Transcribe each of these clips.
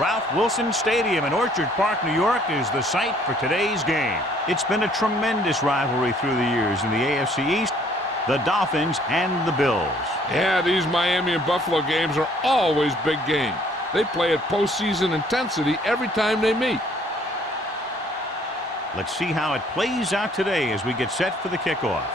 Ralph Wilson Stadium in Orchard Park, New York is the site for today's game. It's been a tremendous rivalry through the years in the AFC East, the Dolphins and the Bills. Yeah, these Miami and Buffalo games are always big games. They play at postseason intensity every time they meet. Let's see how it plays out today as we get set for the kickoff.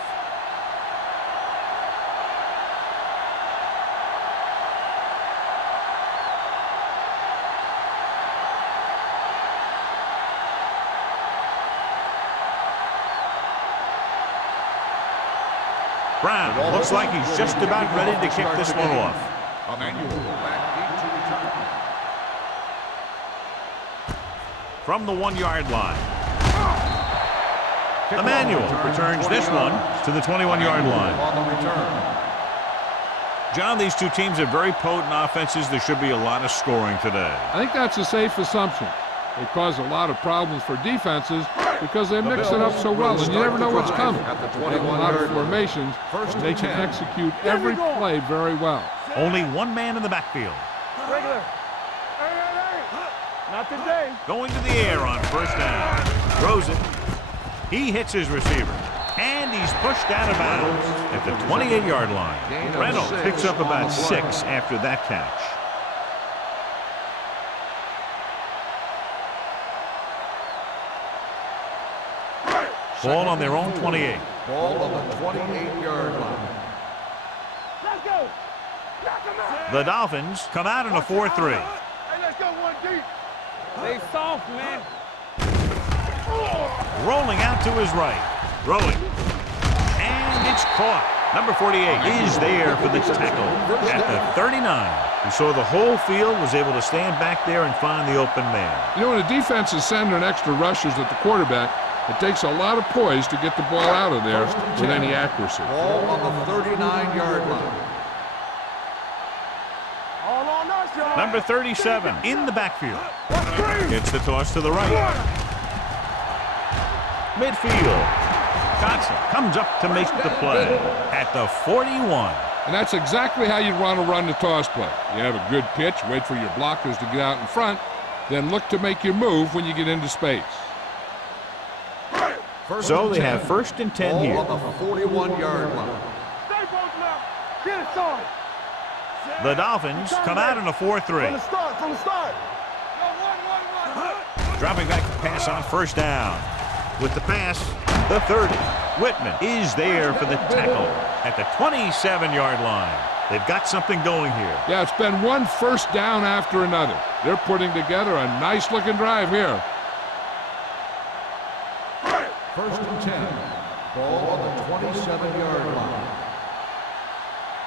Brown looks like he's just about ready to kick this one off. From the 1-yard line. Emmanuel returns this one to the 21-yard line. John, these two teams have very potent offenses. There should be a lot of scoring today. I think that's a safe assumption. They cause a lot of problems for defenses because they mix it up so well, and you never know what's coming. They have a lot of formations, and they can execute every play very well. Only one man in the backfield. Regular. Not today. Going to the air on first down. Throws it. He hits his receiver. And he's pushed out of bounds at the 28-yard line. Reynolds picks up about 6 after that catch. Ball on their own 28. Ball on the 28-yard line. Let's go. The Dolphins come out in a 4-3. Hey, let's go one deep. They soft, man. Rolling out to his right. Throwing. And it's caught. Number 48 is there for the tackle at the 39. We saw the whole field was able to stand back there and find the open man. You know, when the defense is sending extra rushers at the quarterback, it takes a lot of poise to get the ball out of there with any accuracy. Ball on the 39-yard line. All on us, y'all. Number 37 in the backfield. Gets the toss to the right. Midfield. Johnson comes up to make the play at the 41. And that's exactly how you'd want to run the toss play. You have a good pitch, wait for your blockers to get out in front, then look to make your move when you get into space. So they have first and 10 here. Ball on the 41-yard line. Stay both now. Get it started. The Dolphins come out in a 4-3. From the start. Dropping back to pass on first down. With the pass, the 30. Whitman is there for the tackle at the 27-yard line. They've got something going here. Yeah, it's been one first down after another. They're putting together a nice-looking drive here. First and 10. Ball on the 27-yard line.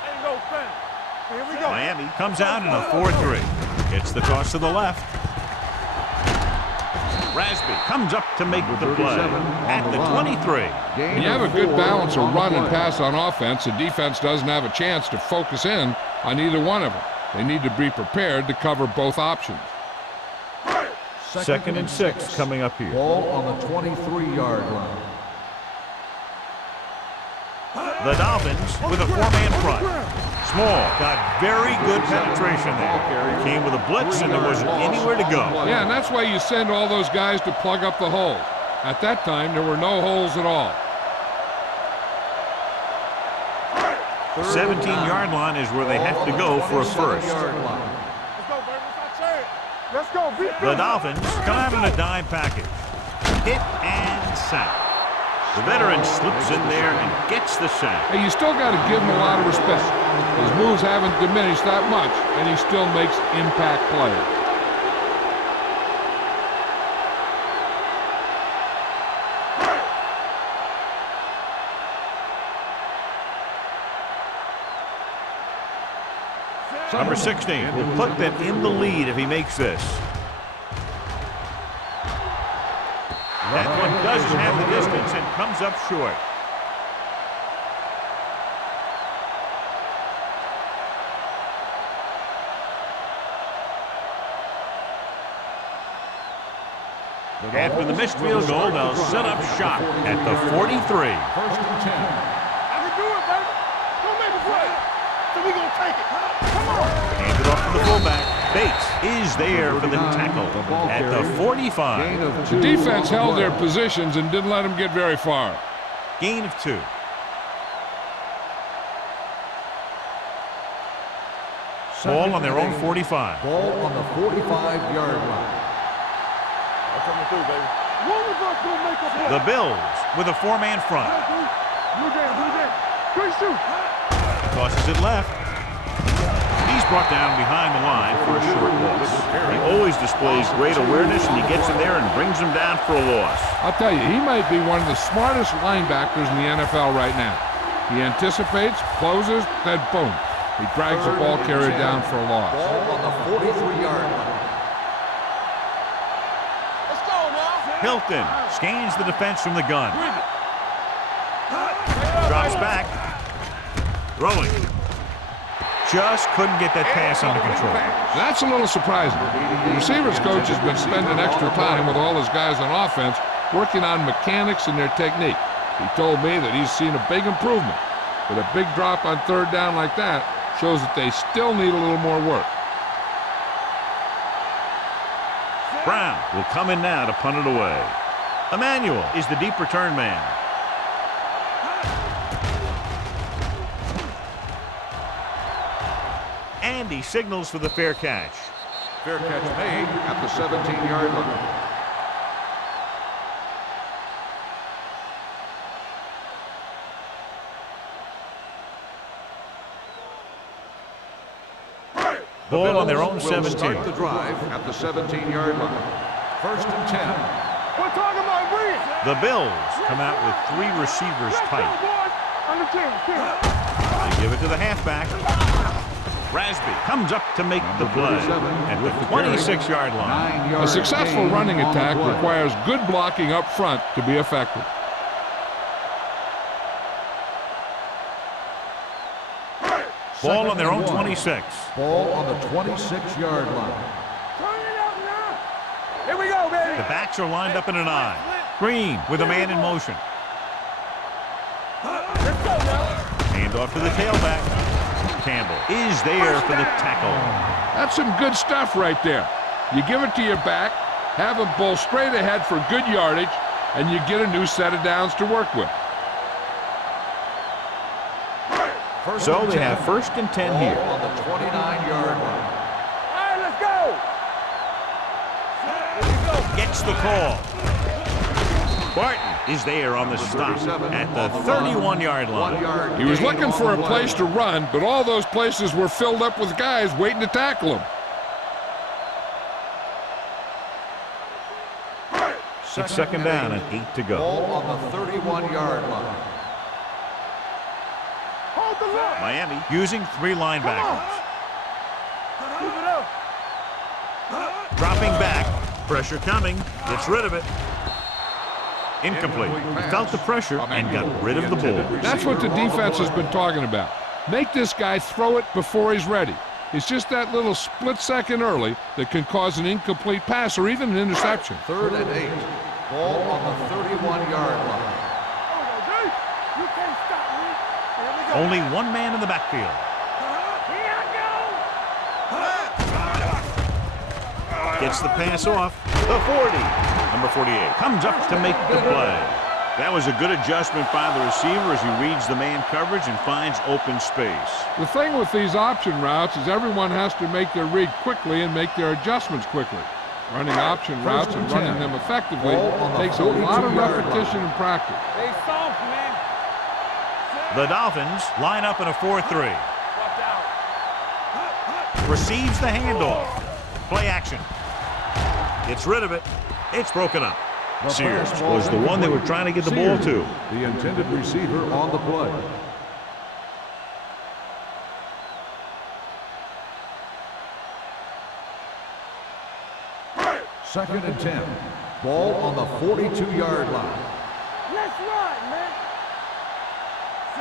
Ain't no thing. Here we go. Miami comes out in a 4-3. Gets the toss to the left. Rasby comes up to make the play at the 23. When you have a good balance of run and pass on offense, the defense doesn't have a chance to focus in on either one of them. They need to be prepared to cover both options. Second and 6 coming up here. Ball on the 23-yard line. The Dolphins with a 4-man front. Small got very good penetration there. Came with a blitz and there wasn't anywhere to go. Yeah, and that's why you send all those guys to plug up the holes. At that time, there were no holes at all. 17-yard line is where they have to go for a first. Let's go, baby. Let's go. The Dolphins come out in a dime package. Hit and sack. The veteran slips in there and gets the sack. Hey, you still got to give him a lot of respect. His moves haven't diminished that much, and he still makes impact plays. Number 16 will put them in the lead if he makes this. That one doesn't have the distance and comes up short. After the missed field goal, they'll set up shop at the 43. First and 10. I can do it, baby. Don't make a play. So we gonna take it. Come on. Hands it off to the fullback. Bates is there for the tackle at the 45. The defense held their positions and didn't let them get very far. Gain of 2. Ball on their own 45. Ball on the 45-yard line. I'm coming through, baby. One of us will make a play. The Bills with a 4-man front. Blue game. 3-2. Tosses it left. He's brought down behind the line for a short loss. He always displays great awareness, and he gets in there and brings him down for a loss. I'll tell you, he might be one of the smartest linebackers in the NFL right now. He anticipates, closes, then boom. He drags the ball carrier down for a loss. Ball on the 43-yard line. Let's go now. Hilton scans the defense from the gun. Drops back. Throwing. Just couldn't get that pass under control. That's a little surprising. The receivers coach has been spending extra time with all his guys on offense working on mechanics and their technique. He told me that he's seen a big improvement. But a big drop on third down like that shows that they still need a little more work. Brown will come in now to punt it away. Emmanuel is the deep return man. And he signals for the fair catch. Fair catch made at the 17-yard line. Ball on their own 17. Start the drive at the 17-yard line. 1st and 10. We're talking about Reed. The Bills come out with 3 receivers tight. On the 10. They give it to the halfback. Rasby comes up to make the play at the 26-yard line. A successful running attack requires good blocking up front to be effective. Ball on their own 26. Ball on the 26-yard line. Turn it up now. Here we go, baby. The backs are lined up in an I. Green with a man in motion. Let's go now. Hand off to the tailback. Campbell is there for the tackle. That's some good stuff right there. You give it to your back, have him pull straight ahead for good yardage, and you get a new set of downs to work with. So they have 1st and 10 here. On the 29-yard line. All right, let's go. Gets the call. Barton is there on the stop at the 31-yard line. He was looking for a place to run, but all those places were filled up with guys waiting to tackle him. It's 2nd down and 8 to go. Ball on the 31-yard line. Hold the line. Miami using 3 linebackers. Keep it up. Dropping back. Pressure coming. Gets rid of it. Incomplete. He felt the pressure and got rid of the ball. That's what the defense has been talking about. Make this guy throw it before he's ready. It's just that little split second early that can cause an incomplete pass or even an interception. 3rd and 8. Ball on the 31-yard line. You can't stop me. Here we go. Only 1 man in the backfield. Here I go. Gets the pass off. The 40. Number 48 comes up to make the play. That was a good adjustment by the receiver as he reads the man coverage and finds open space. The thing with these option routes is everyone has to make their read quickly and make their adjustments quickly. Running option routes and running them effectively takes a lot of repetition and practice. They soft, man. The Dolphins line up in a 4-3. Watch out. Receives the handoff. Play action. Gets rid of it. It's broken up. Sears was the one they were trying to get the ball to. The intended receiver on the play. Second and 10. Ball on the 42-yard line. Let's run, man.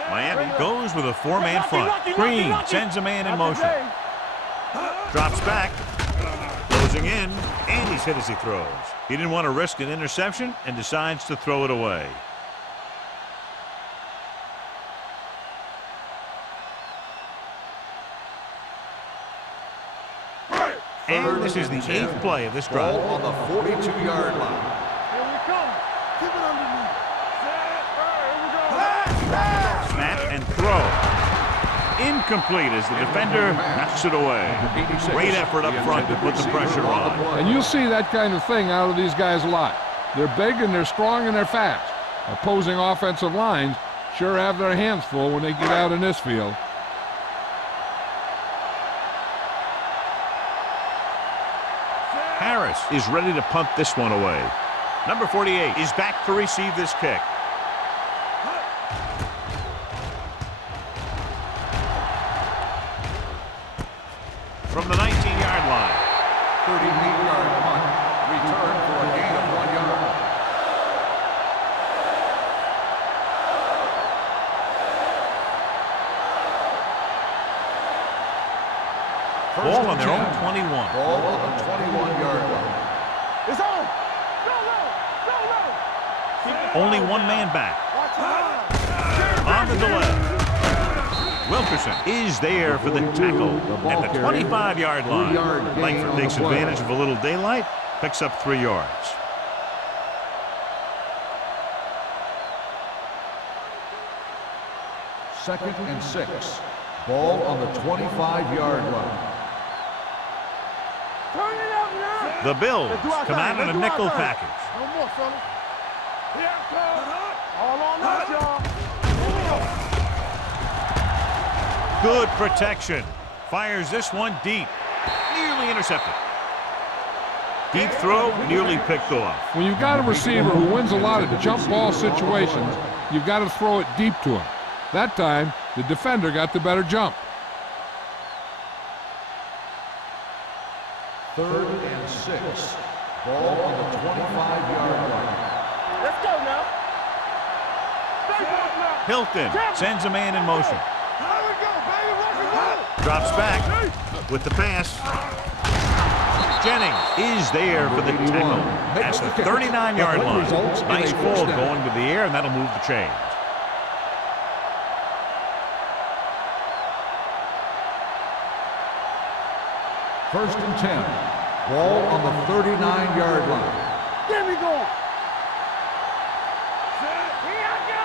Miami goes with a 4-man front. Green sends a man in motion. Drops back. Closing in, and he's hit as he throws. He didn't want to risk an interception and decides to throw it away. And this is the 8th play of this drive. Ball on the 42-yard line. Here we come. Keep it underneath. Set. Here we go. Snap and throw. Incomplete as the defender knocks it away. Great effort up front to put the pressure on. And you'll see that kind of thing out of these guys a lot. They're big and they're strong and they're fast. Opposing offensive lines sure have their hands full when they get out in this field. Harris is ready to punt this one away. Number 48 is back to receive this kick. From the 19-yard line. 38-yard punt. Return for a gain of 1 yard. Ball on their own 21. Ball on the 21-yard line. It's on. Go low. Go low. Only one man back. Watch out. On the delay. Wilkerson is there for the tackle at the 25-yard line. Langford takes advantage of a little daylight, picks up 3 yards. Second and 6. Ball on the 25-yard line. Turn it up now. The Bills come out in a nickel package. No more, fellas. Here it comes. All on us, y'all. Good protection. Fires this one deep. Nearly intercepted. Deep throw, nearly picked off. When you've got a receiver who wins a lot of jump ball situations, you've got to throw it deep to him. That time, the defender got the better jump. Third and 6. Ball on the 25-yard line. Let's go now. Stay back now. Hilton sends a man in motion. Here we go, baby. Rock and roll. Drops back with the pass. Jennings is there for the tackle at the 39-yard line. Nice ball going to the air, and that'll move the chains. First and 10. Ball on the 39-yard line. There we go. Here I go.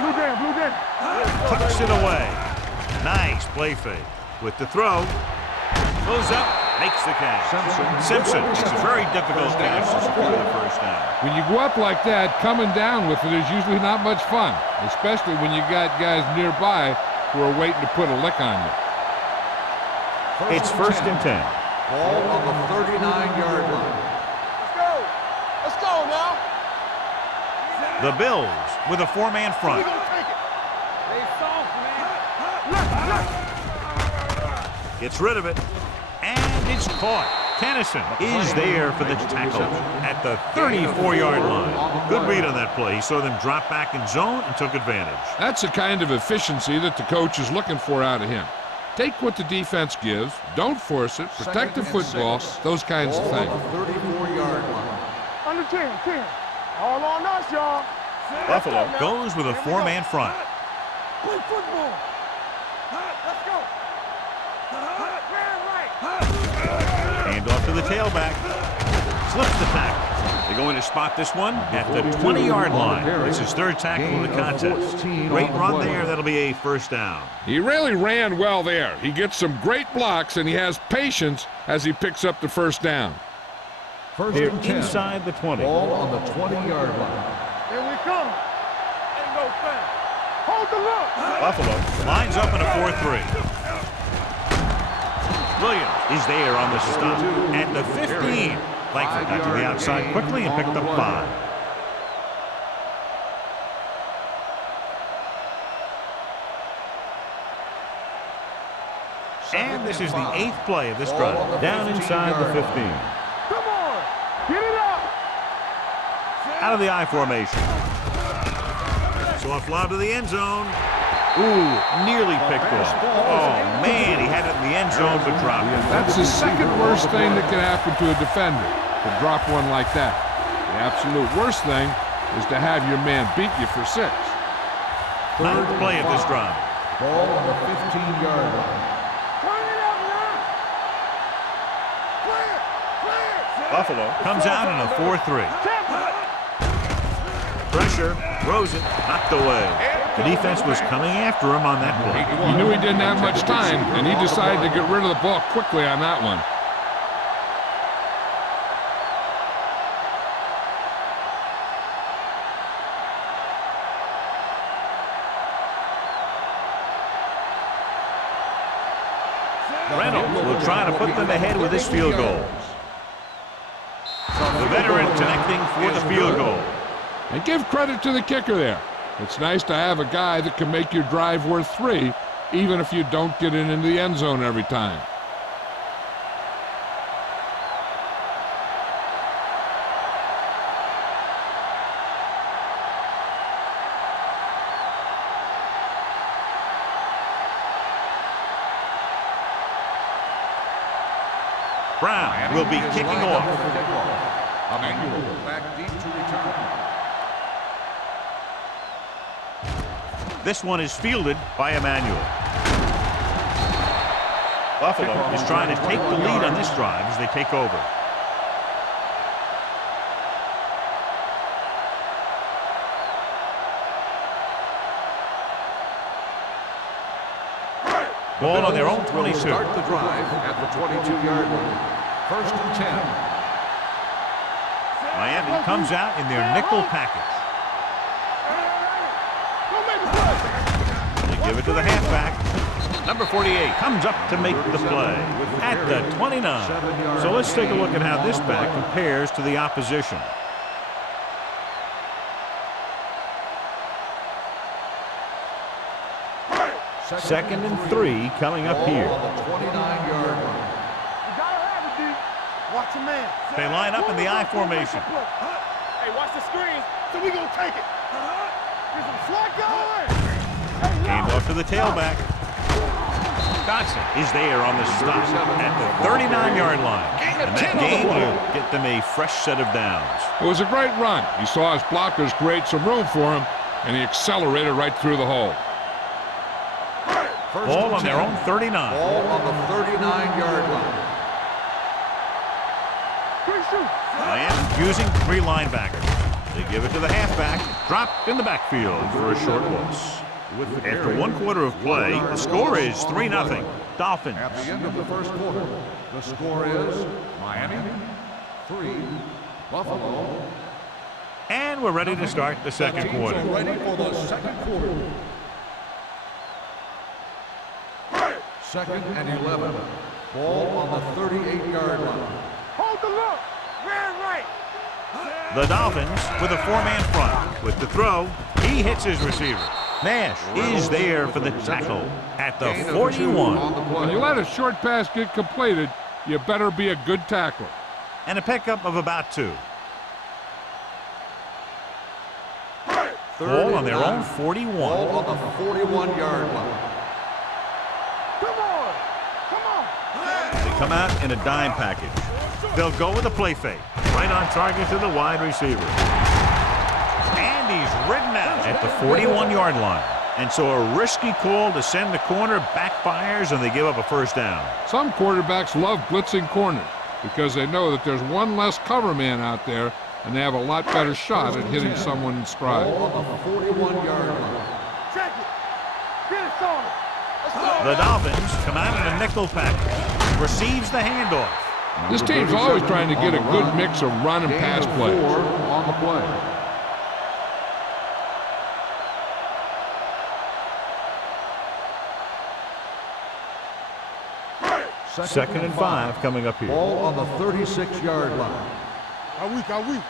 Blue down, blue down. Tucks it away. Nice play fake. With the throw. Goes up, makes the catch. Simpson makes a very difficult catch to secure the first down. When you go up like that, coming down with it is usually not much fun, especially when you got guys nearby who are waiting to put a lick on you. It's first and 10. Ball on the 39-yard line. Let's go. Let's go now. The Bills with a 4-man We front. gonna take it. They soft, man. Gets rid of it. And it's caught. Tennyson is there for the tackle at the 34-yard line. Good read on that play. He saw them drop back in zone and took advantage. That's the kind of efficiency that the coach is looking for out of him. Take what the defense gives, don't force it, protect the football, those kinds of things. Ball on the 34-yard line. Under 10. All on us, y'all. Buffalo goes with a 4-man front. Play football. Let's go. Hand off to the tailback. Slips the tackle. They're going to spot this one at the 20-yard line. It's his third tackle of the contest. Great run there. That'll be a first down. He really ran well there. He gets some great blocks, and he has patience as he picks up the first down. First They're and 10. inside the 20. Ball on the 20-yard line. Here we come. Ain't no fan. Hold the look. Buffalo lines up in a 4-3. Williams is there on the stop at the 15. Langford got to the outside quickly and picked up 5. And this is the 8th play of this drive. Down inside the 15. Come on. Get it up. Out of the I formation. Soft lob to the end zone. Ooh, nearly picked off. Oh, man, he had it in the end zone but dropped it. That's the second worst thing that can happen to a defender, to drop one like that. The absolute worst thing is to have your man beat you for 6. Ninth play of this drive. Ball on the 15-yard line. Turn it up now. Buffalo comes out in a 4-3. Pressure, throws it, knocked away. The defense was coming after him on that play. He knew he didn't have much time, and he decided to get rid of the ball quickly on that one. Reynolds will try to put them ahead with his field goal. The veteran connecting for the field goal. And give credit to the kicker there. It's nice to have a guy that can make your drive worth 3, even if you don't get it into the end zone every time. Brown will be kicking off. Emmanuel back deep to return. This one is fielded by Emmanuel. Buffalo is trying to take the lead on this drive as they take over. Ball on their own 22. Start the drive at the 22-yard line. 1st and 10. Miami comes out in their nickel package. They give it to the halfback. Number 48 comes up to make the play at the 29. So let's take a look at how this back compares to the opposition. Second and 3 coming up here. On the 29-yard line. Watch a man. They line up in the I formation. Hey, watch the screen. So we gonna take it. Here's some slot going. Game off to the tailback. Dotson is there on the stop at the 39-yard line. And that gain will get them a fresh set of downs. It was a great run. He saw his blockers create some room for him, and he accelerated right through the hole. Ball on their own 39. Ball on the 39-yard line. Miami using 3 linebackers. They give it to the halfback. Dropped in the backfield for a short loss. After 1 quarter of play, the score is 3-0. Dolphins. At the end of the first quarter, the score is Miami 3, Buffalo. And we're ready to start the second quarter. Teams are ready for the second quarter. 2nd and 11. Ball on the 38-yard line. Hold the look. Ran right. The Dolphins with a 4-man front. With the throw, he hits his receiver. Nash is there for the tackle at the 41. When you let a short pass get completed, you better be a good tackler. And a pickup of about 2. Ball on their own 41. Ball on the 41-yard line. Come on. Come on. They come out in a dime package. They'll go with a play fake. Right on target to the wide receiver. And he's ridden out at the 41-yard line. And so a risky call to send the corner backfires, and they give up a first down. Some quarterbacks love blitzing corners because they know that there's one less cover man out there, and they have a lot better shot at hitting someone in stride. Ball on the 41-yard line. Check it. Get it started. The Dolphins come out in a nickel package. Receives the handoff. This team's always trying to get a good mix of run and pass plays. 4 on the play. Second and 5 coming up here. Ball on the 36-yard line. Are we? Here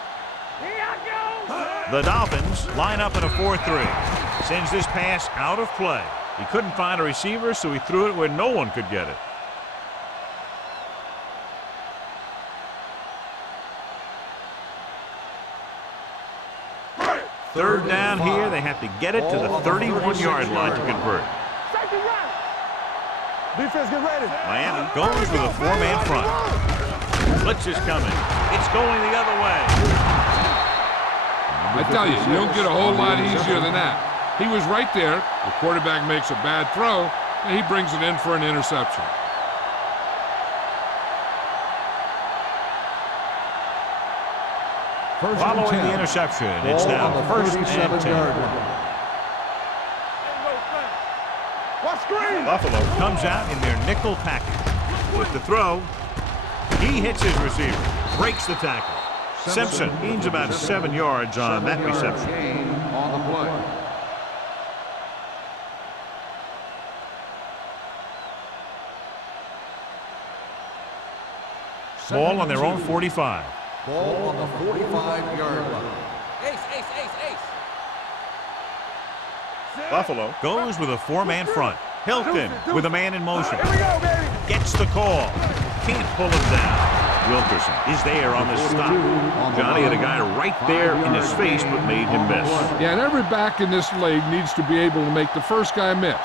I go. The Dolphins line up in a 4-3. Sends this pass out of play. He couldn't find a receiver, so he threw it where no one could get it. Third down here. They have to get it to the 31-yard line to convert. Safety right. Defense, get ready. Miami goes with a 4-man front. Blitz is coming. It's going the other way. I tell you, you don't get a whole lot easier than that. He was right there. The quarterback makes a bad throw, and he brings it in for an interception. Following the interception, it's now first and 10. Buffalo comes out in their nickel package. With the throw, he hits his receiver, breaks the tackle. Simpson gains about 7 yards on that reception. Gain on the play. Ball on their own 45. Ball on the 45-yard line. Buffalo goes with a 4-man front. Hilton with a man in motion. Gets the call. Can't pull him down. Wilkerson is there on the stop. Johnny had a guy right there in his face but made him miss. Yeah, and every back in this league needs to be able to make the first guy miss,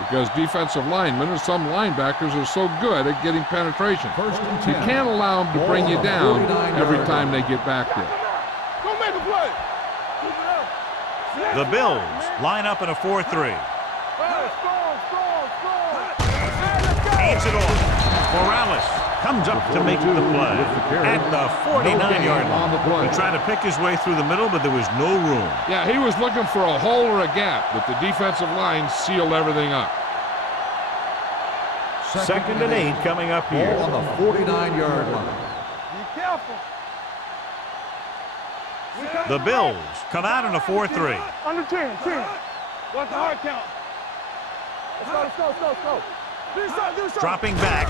because defensive linemen and some linebackers are so good at getting penetration. You can't allow them to bring you down every time they get back there. Go make a play. The Bills line up in a 4-3. Hands it off. Morales comes up to make the play at the 49-yard line. He tried to pick his way through the middle, but there was no room. Yeah, he was looking for a hole or a gap, but the defensive line sealed everything up. Second and 8 coming up here. Ball on the 49-yard line. Be careful. The Bills come out in a 4-3. Under 10. What's the hard count? Let's go. Do something. Dropping back.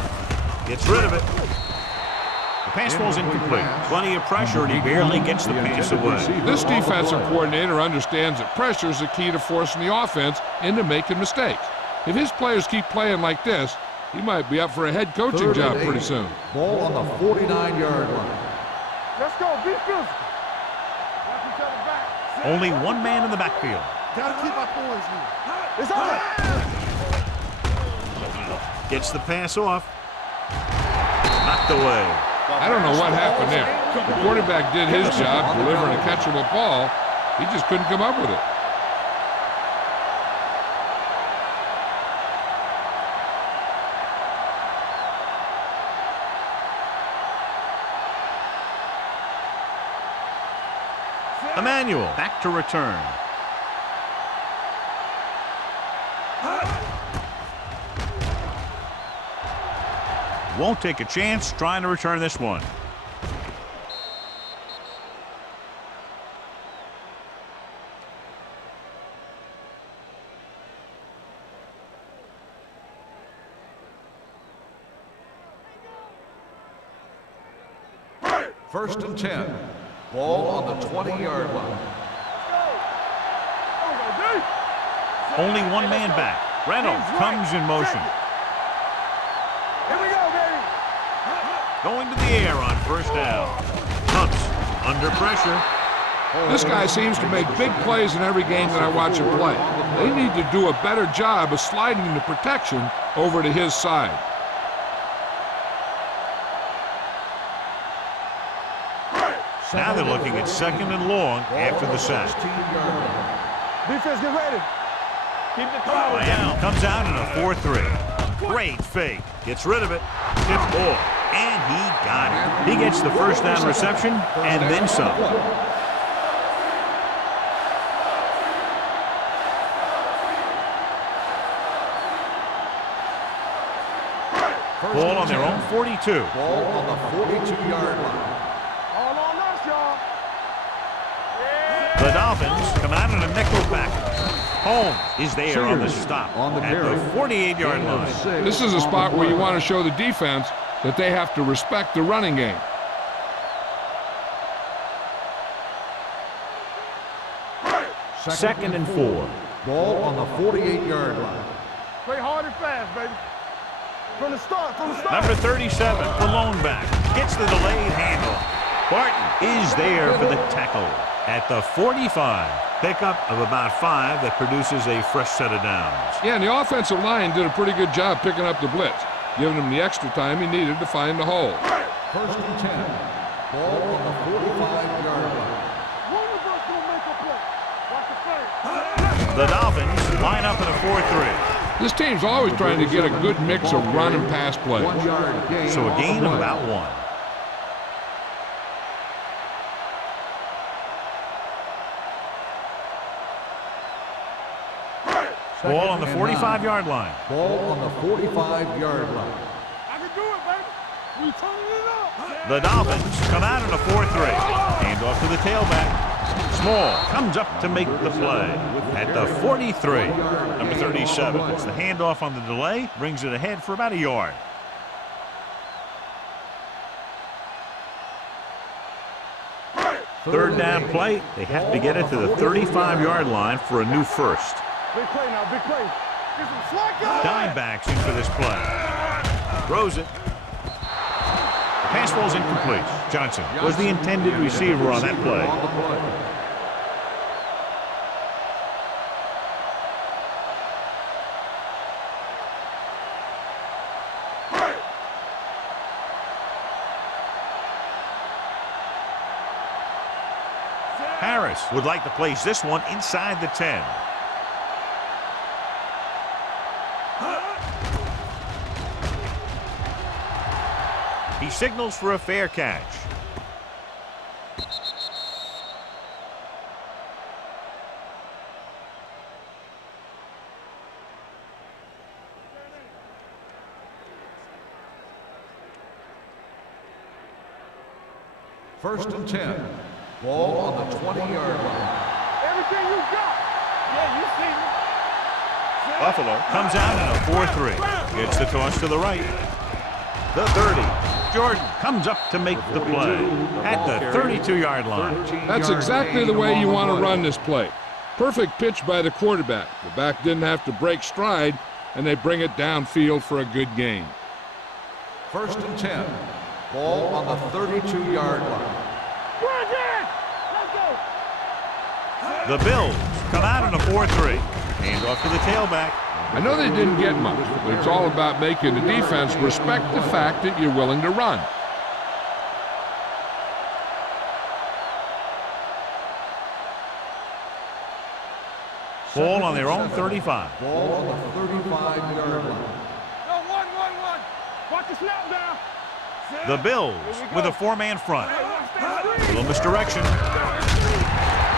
Gets rid of it. The pass ball's incomplete. Plenty of pressure, and he barely gets the pass away. This defensive coordinator understands that pressure is the key to forcing the offense into making mistakes. If his players keep playing like this, he might be up for a head coaching job pretty soon. Ball on the 49-yard line. Let's go. Be physical. Watch each other back. Only one man in the backfield. Gotta keep our poise here. It's over. Gets the pass off. Knocked away. I don't know what happened there. The quarterback did his job, delivering a catchable ball. He just couldn't come up with it. Emmanuel back to return. Won't take a chance trying to return this one. First and 10. Ball on the 20-yard line. Only one man back. Reynolds comes in motion. Here we go, baby. Going to the air on first down. Hunts under pressure. This guy seems to make big plays in every game that I watch him play. They need to do a better job of sliding the protection over to his side. Now they're looking at second and long after the sack. Defense, get ready. Keep the crowd Miami comes out in a 4-3. Great fake. Gets rid of it. Tip ball. And he got it. He gets the first down reception and then some. Ball on their own 42. Ball on the 42-yard line. All on us, y'all. The Dolphins come out in a nickel package. Holmes is there on the stop at the 48-yard line. This is a spot where you want to show the defense that they have to respect the running game. Second and 4. Ball on the 48-yard line. Play hard and fast, baby. From the start. Number 37, the lone back, gets the delayed handoff. Barton is there for the tackle at the 45. Pickup of about 5 that produces a fresh set of downs. Yeah, and the offensive line did a pretty good job picking up the blitz, giving him the extra time he needed to find the hole. First and 10. Ball on the 45-yard line. One of us will make a play. Watch the play. The Dolphins line up in a 4-3. This team's always trying to get a good mix of run and pass plays. 1-yard gain. So a gain of about 1. Ball on the 45-yard line. Ball on the 45-yard line. I can do it, baby. We turning it up. The Dolphins come out in a 4-3. Hand off to the tailback. Small comes up to make the play at the 43. Number 37 puts the handoff on the delay, brings it ahead for about a yard. Third down play. They have to get it to the 35-yard line for a new first. Big play now, big play. Get some slack out. Dime backs in for this play. Throws it. The pass falls incomplete. Johnson was the intended receiver on that play. Harris would like to place this one inside the 10. He signals for a fair catch. First and 10. Ball on the 20-yard line. Everything you got. Yeah, you see me. Buffalo comes out in a 4-3. Gets the toss to the right. The 30. Jordan comes up to make the play at the 32-yard line. That's exactly the way you want to run this play. Perfect pitch by the quarterback. The back didn't have to break stride, and they bring it downfield for a good gain. First and 10. Ball on the 32-yard line. The Bills come out in a 4-3. Hand off to the tailback. I know they didn't get much, but it's all about making the defense respect the fact that you're willing to run. Ball on their own 35. Ball on the 35-yard line. No, one. Watch the snap down. The Bills with a 4-man front. A little misdirection.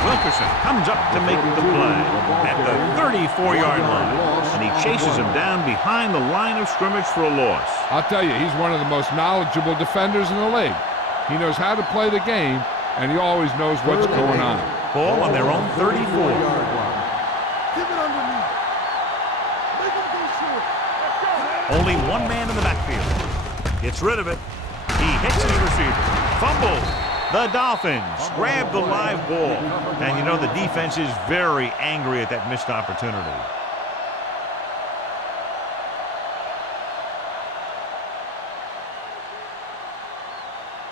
Wilkerson comes up to make the play at the 34-yard line, and he chases him down behind the line of scrimmage for a loss. I'll tell you, he's one of the most knowledgeable defenders in the league. He knows how to play the game, and he always knows what's going on. Ball on their own 34. Give it underneath. Make him go short. Only one man in the backfield. Gets rid of it. He hits his receiver. Fumble. The Dolphins grab the live ball. And you know the defense is very angry at that missed opportunity.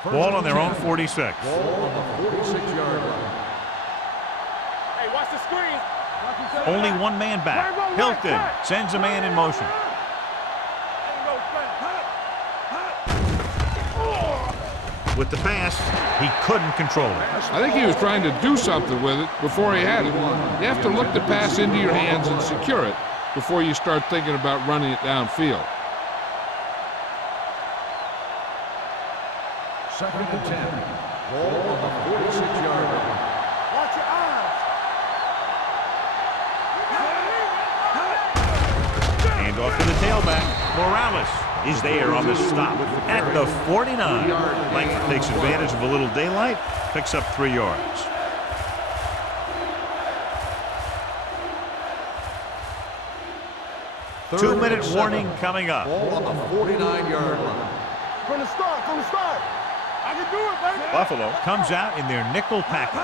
Ball on their own 46. Ball on the 46-yard line. Hey, watch the screen. Only one man back. Hilton sends a man in motion. With the pass, he couldn't control it. I think he was trying to do something with it before he had it. You have to look the pass into your hands and secure it before you start thinking about running it downfield. Second and 10. Ball on the 46-yard line. Watch your eyes. Hand off to the tailback. Morales is there on the stop at the 49. Langford takes advantage of a little daylight, picks up 3 yards. Two-minute warning coming up. Ball on the 49-yard line. From the start. I can do it, baby. Buffalo comes out in their nickel package.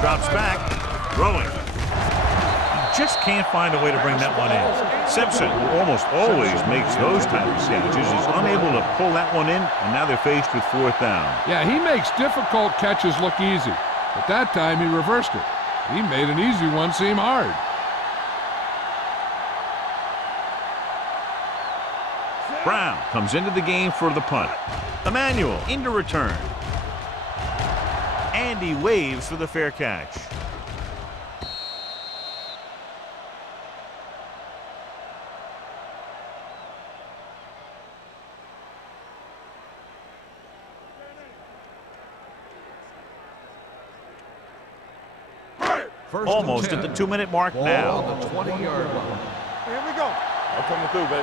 Drops back, throwing. He just can't find a way to bring that one in. Simpson, who almost always makes those type of catches, is unable to pull that one in, and now they're faced with 4th down. Yeah, he makes difficult catches look easy. But that time he reversed it. He made an easy one seem hard. Brown comes into the game for the punt. Emmanuel into return. And he waves for the fair catch. First Almost and at 10. the 2-minute mark Ball now. on the 20-yard line. Here we go. I'm coming through, baby.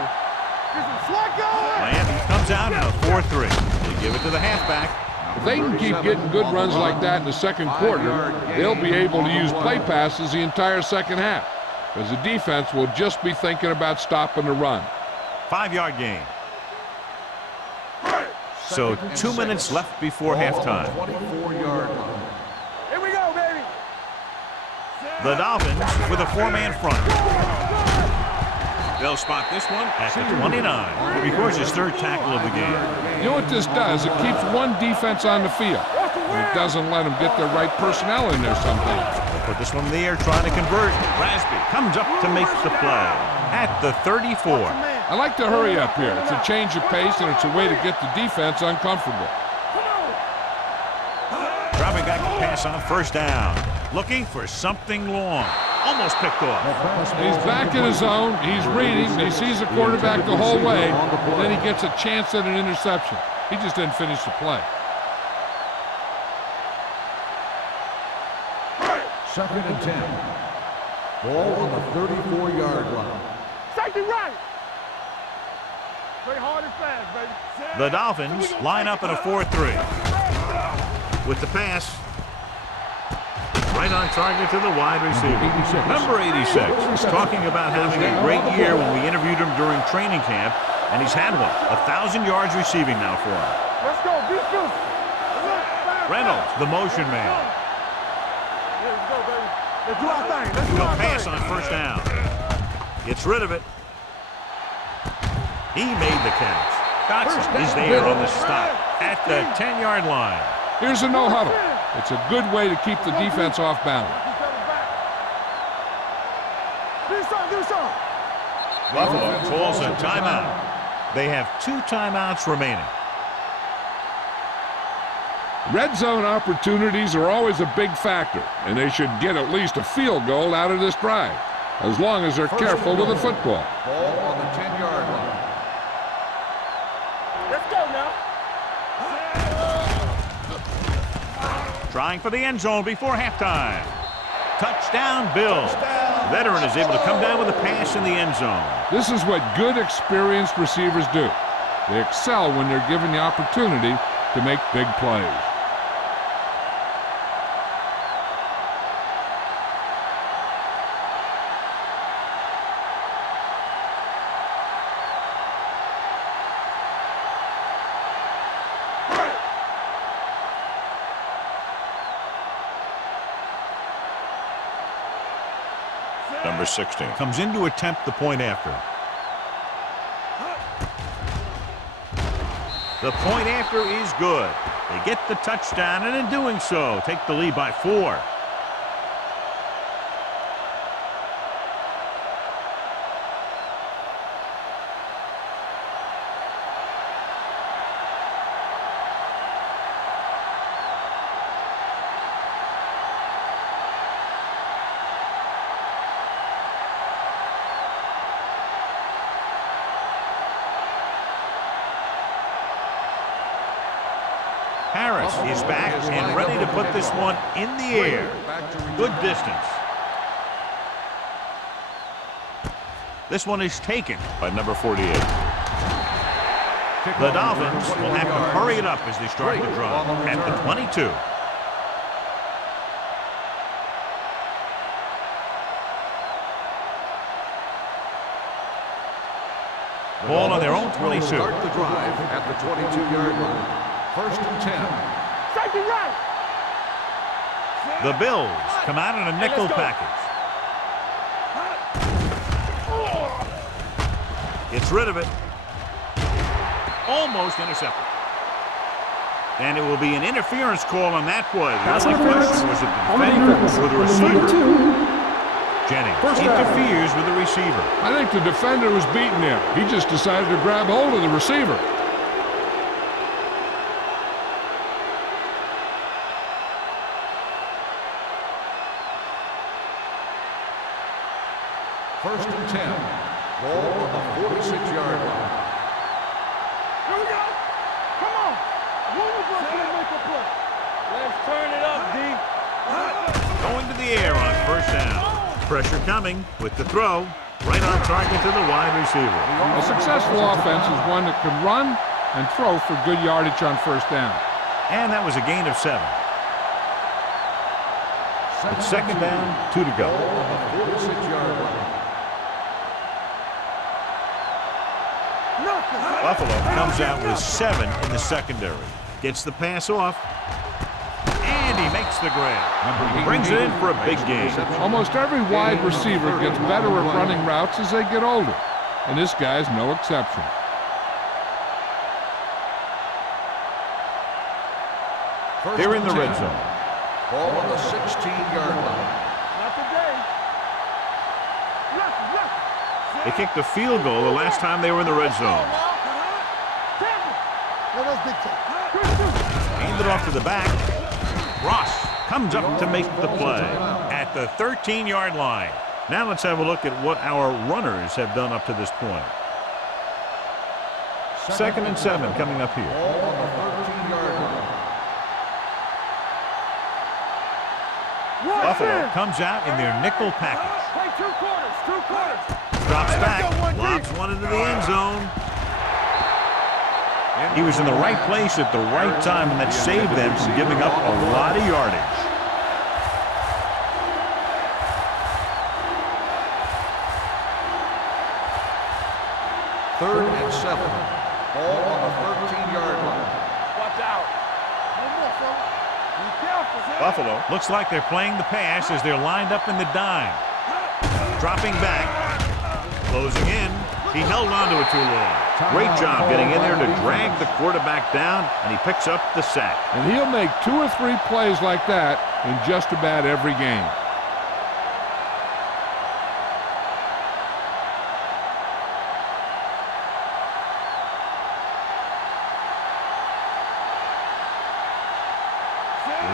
Get some slack going. Miami comes out in a 4-3. They give it to the halfback. If they can keep getting good runs like that in the second quarter, they'll be able to use play passes the entire second half, because the defense will just be thinking about stopping the run. 5-yard gain. So 2 minutes left before halftime. 24-yard line. Here we go, baby. The Dolphins with a 4-man front. They'll spot this one at the 29. Records his third tackle of the game. You know what this does? It keeps one defense on the field. And it doesn't let them get the right personnel in there sometimes. They'll put this one in the air, trying to convert. Rasby comes up to make the play at the 34. I like to hurry up here. It's a change of pace, and it's a way to get the defense uncomfortable. Dropping back to pass on first down. Looking for something long. Almost picked off. He's back in his zone. He's reading. He sees the quarterback the whole way. And then he gets a chance at an interception. He just didn't finish the play. Second and 10. Ball on the 34-yard line. Safety right. Play hard and fast, baby. The Dolphins line up in a 4-3. With the pass. Right on target to the wide receiver. Number 86 is talking about having a great year when we interviewed him during training camp, and he's had one. 1,000 yards receiving now for him. Let's go. Be fierce. Reynolds, the motion man. Let's go, baby. Let's do our thing. Let's do He'll our pass thing. on first down. Gets rid of it. He made the catch. Dotson is there on the stop at the 10-yard line. Here's a no-huddle. It's a good way to keep the defense off balance. Do some. Buffalo calls a timeout. They have 2 timeouts remaining. Red zone opportunities are always a big factor, and they should get at least a field goal out of this drive, as long as they're careful with the football. Ball on the 10-yard line. Let's go now. Trying for the end zone before halftime. Touchdown, Bills. Veteran is able to come down with a pass in the end zone. This is what good, experienced receivers do. They excel when they're given the opportunity to make big plays. Number 16 comes in to attempt the point after. The point after is good. They get the touchdown, and in doing so, take the lead by 4. Harris is back and ready to put this one in the air. Good distance. This one is taken by number 48. The Dolphins will have to hurry it up as they start the drive at the 22. Ball on their own 22. Start the drive at the 22-yard line. First and 10. Safety right. The Bills come out in a nickel package. Gets rid of it. Almost intercepted. And it will be an interference call on that play. Pass The only interference. question was it the On the defender defense. or the On receiver? number 2. Jennings First down. interferes with the receiver. I think the defender was beaten there. He just decided to grab hold of the receiver. First and 10. Ball on the 46-yard line. Here we go. Come on. Move the ball to make a play. Let's turn it up, D. Going to the air on first down. Pressure coming with the throw. Right on target to the wide receiver. A successful offense is one that can run and throw for good yardage on first down. And that was a gain of 7. It's second down, 2 to go. 46-yard line. Buffalo comes out with 7 in the secondary. Gets the pass off. And he makes the grab. He brings it in for a big gain. Almost every wide receiver gets better at running routes as they get older, and this guy's no exception. They're in the red zone. Ball on the 16-yard line. Not today. They kicked a field goal the last time they were in the red zone. Hand it off to the back. Ross comes up to make the play at the 13-yard line. Now let's have a look at what our runners have done up to this point. Second and 7 coming up here. Ball on the 13-yard line. Buffalo comes out in their nickel package. Play 2 quarters, 2 quarters. Drops back, lobs one into the end zone. He was in the right place at the right time, and that saved them from giving up a lot of yardage. Third and 7. Ball on the 13-yard line. Watch out. No more, fella. Be careful, man. Buffalo looks like they're playing the pass as they're lined up in the dime. Dropping back, closing in. He held on to it too long. Great job getting in there to drag the quarterback down, and he picks up the sack. And he'll make 2 or 3 plays like that in just about every game.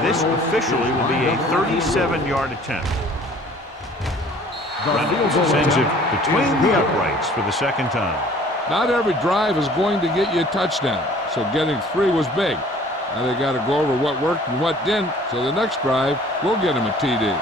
This officially will be a 37-yard attempt. Reynolds sends it between the uprights for the second time. Not every drive is going to get you a touchdown, so getting 3 was big. Now they got to go over what worked and what didn't, so the next drive will get him a TD.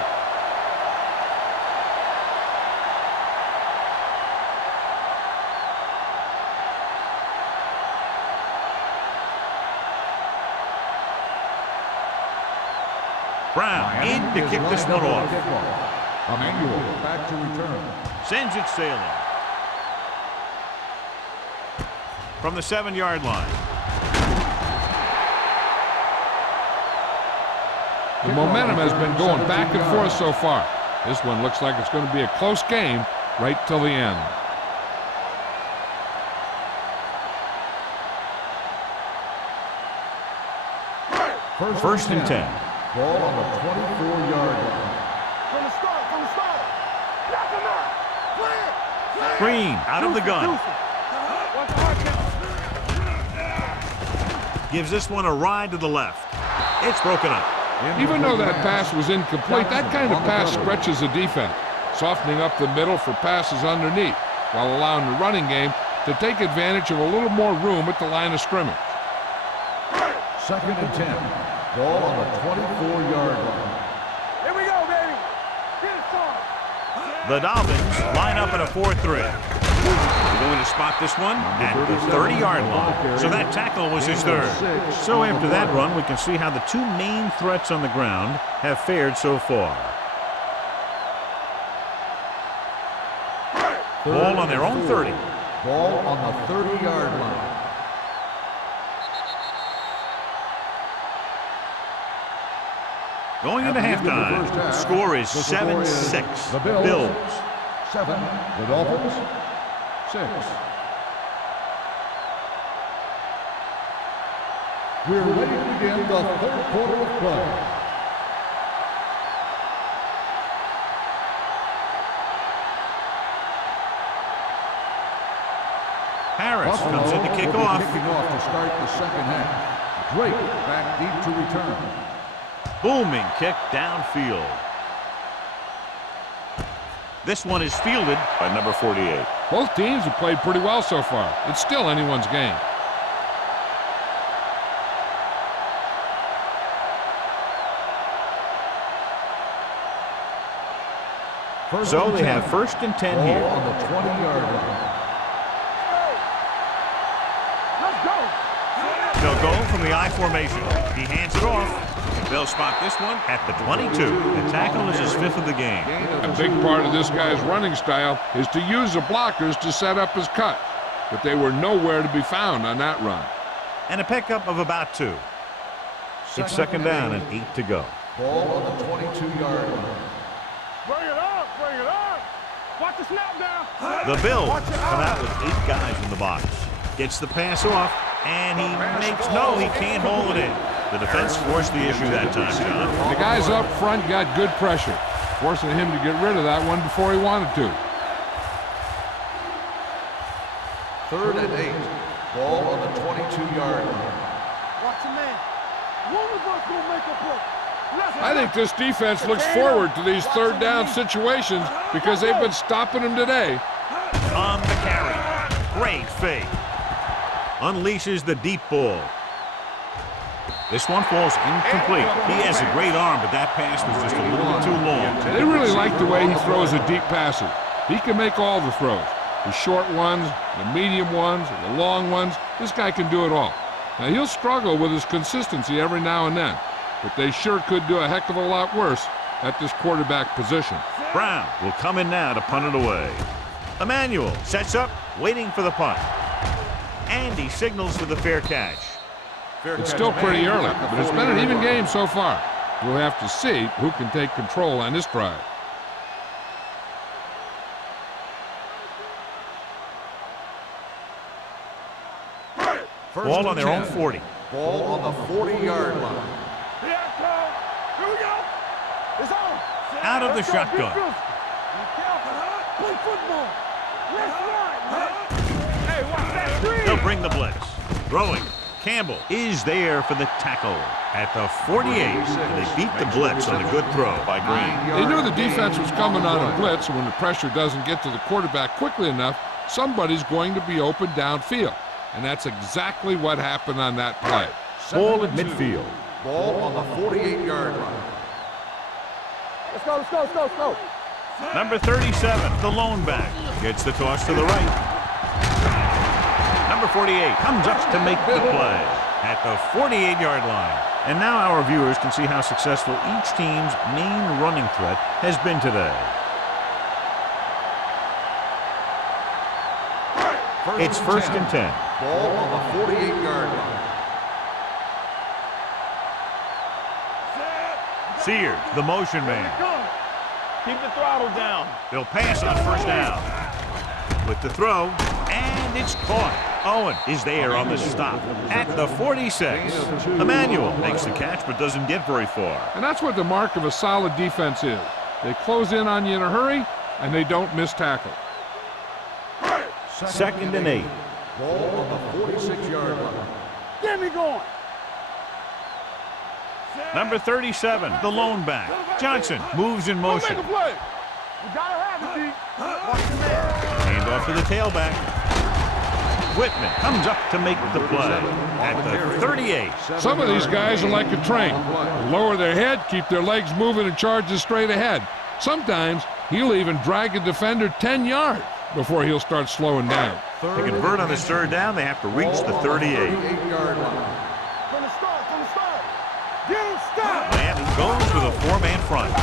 Brown in to kick this one off. Emmanuel back to return. Sends it sailing. From the 7-yard line. The momentum has been going back and forth so far. This one looks like it's going to be a close game right till the end. First and 10. Ball on the 24-yard line. From the start. Knock him out. Play it. Green out of the gun. Watch the hard count. Gives this one a ride to the left. It's broken up. Even though that pass was incomplete, that kind of pass stretches the defense, softening up the middle for passes underneath, while allowing the running game to take advantage of a little more room at the line of scrimmage. Second and 10. Ball on the 24-yard line. Here we go, baby. Get it started. The Dolphins line up in a 4-3. They're going to spot this one at the 30-yard line. So that tackle was his third. So after that run, we can see how the 2 main threats on the ground have fared so far. Ball on their own 30. Ball on the 30-yard line. Going into halftime, the score is 7-6. The Bills. 7. The Dolphins 6. We're ready to begin the third quarter of play. Harris comes in to kick will be off. Kicking off to start the second half. Drake back deep to return. Booming kick downfield. This one is fielded by number 48. Both teams have played pretty well so far. It's still anyone's game. So they have 1st and 10 Ball here. on the 20-yard line. Let's go. They'll go from the I formation. He hands it off. They'll spot this one at the 22. The tackle is his 5th of the game. A big part of this guy's running style is to use the blockers to set up his cut, but they were nowhere to be found on that run. And a pickup of about 2. It's 2nd down and 8 to go. Ball on the 22-yard line. Bring it up. Bring it up. Watch the snap down. The Bills come out with 8 guys in the box. Gets the pass off, and he he can't hold it in. The defense forced the issue that time, John. The guys up front got good pressure, forcing him to get rid of that one before he wanted to. 3rd and 8. Ball on the 22-yard line. Watch the man. One of us will make a play. I think this defense looks forward to these 3rd down situations because they've been stopping them today. On the carry. Great fake. Unleashes the deep ball. This one falls incomplete. He has a great arm, but that pass was just a little bit too long. They really like the way he throws the deep passes. He can make all the throws. The short ones, the medium ones, the long ones. This guy can do it all. Now, he'll struggle with his consistency every now and then, but they sure could do a heck of a lot worse at this quarterback position. Brown will come in now to punt it away. Emmanuel sets up, waiting for the punt. And he signals for the fair catch. It's still pretty early, but it's been an even game so far. We'll have to see who can take control on this drive. Ball on their own 40. Ball on the 40-yard line. Here we go. It's on. Out of the Let's go. shotgun. Play football. Let's run. Hey, watch that screen. They'll bring the blitz. Throwing. Campbell is there for the tackle at the 48. And they beat the blitz on a good throw by Green. They knew the defense was coming on a blitz, and when the pressure doesn't get to the quarterback quickly enough, somebody's going to be open downfield. And that's exactly what happened on that play. Ball at midfield. Ball on the 48-yard line. Let's go. Number 37, the lone back, gets the toss to the right. Number 48 comes up to make the play at the 48-yard line. And now our viewers can see how successful each team's main running threat has been today. It's 1st and 10. Ball on the 48-yard line. Sears, the motion man. Keep the throttle down. They'll pass on 1st down. With the throw, and it's caught. Owen is there on the stop at the 46. Emmanuel makes the catch but doesn't get very far. And that's what the mark of a solid defense is. They close in on you in a hurry, and they don't miss tackle. 2nd and 8. Ball on the 46-yard line. Get me going. Number 37, the lone back. Johnson moves in motion. Make a play. You gotta have it, D. Watch the man. Hand off to the tailback. Whitman comes up to make the play at the 38. Some of these guys are like a train. They lower their head, keep their legs moving, and charge straight ahead. Sometimes he'll even drag a defender 10 yards before he'll start slowing down. To convert on this 3rd down, they have to reach the 38. 38-yard line. From the start. Get him stopped. Miami goes with a 4-man front.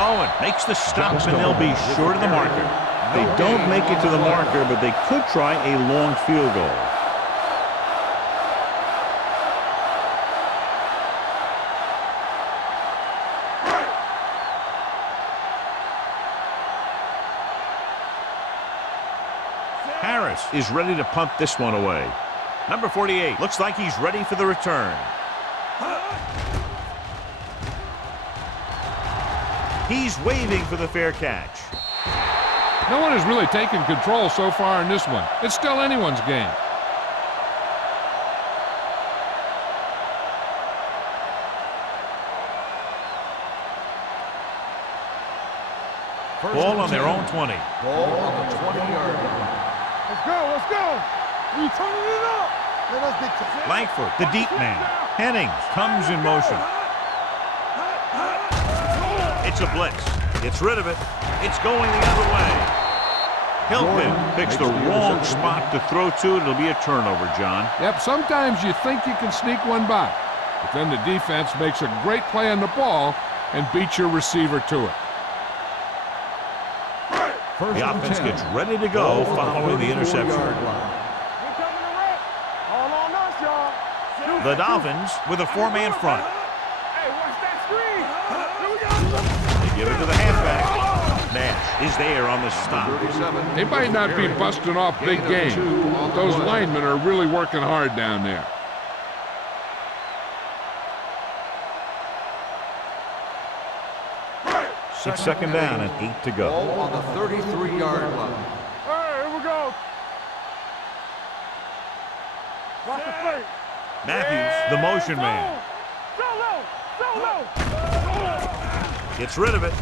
Owen makes the stop, and they'll be short of the marker. They don't make it to the marker, but they could try a long field goal. Harris is ready to punt this one away. Number 48 looks like he's ready for the return. He's waving for the fair catch. No one has really taken control so far in this one. It's still anyone's game. Ball on their own 20. Ball on the 20-yard line. Let's go. We turning it up. Let us dictate. Langford, the deep man. Hennings comes in motion. It's a blitz. Gets rid of it. It's going the other way. Hilton picks the wrong spot to throw to. It'll be a turnover, John. Yep, sometimes you think you can sneak one by, but then the defense makes a great play on the ball and beats your receiver to it. The offense gets ready to go following the interception. The Dolphins with a four-man front. They give it to the halfback. Nash is there on the stop. They might not be busting off big games. Those linemen are really working hard down there. It's second down and 8 to go. Ball on the 33-yard line. All right, here we go. Watch the plate. Matthews, the motion man. Gets rid of it.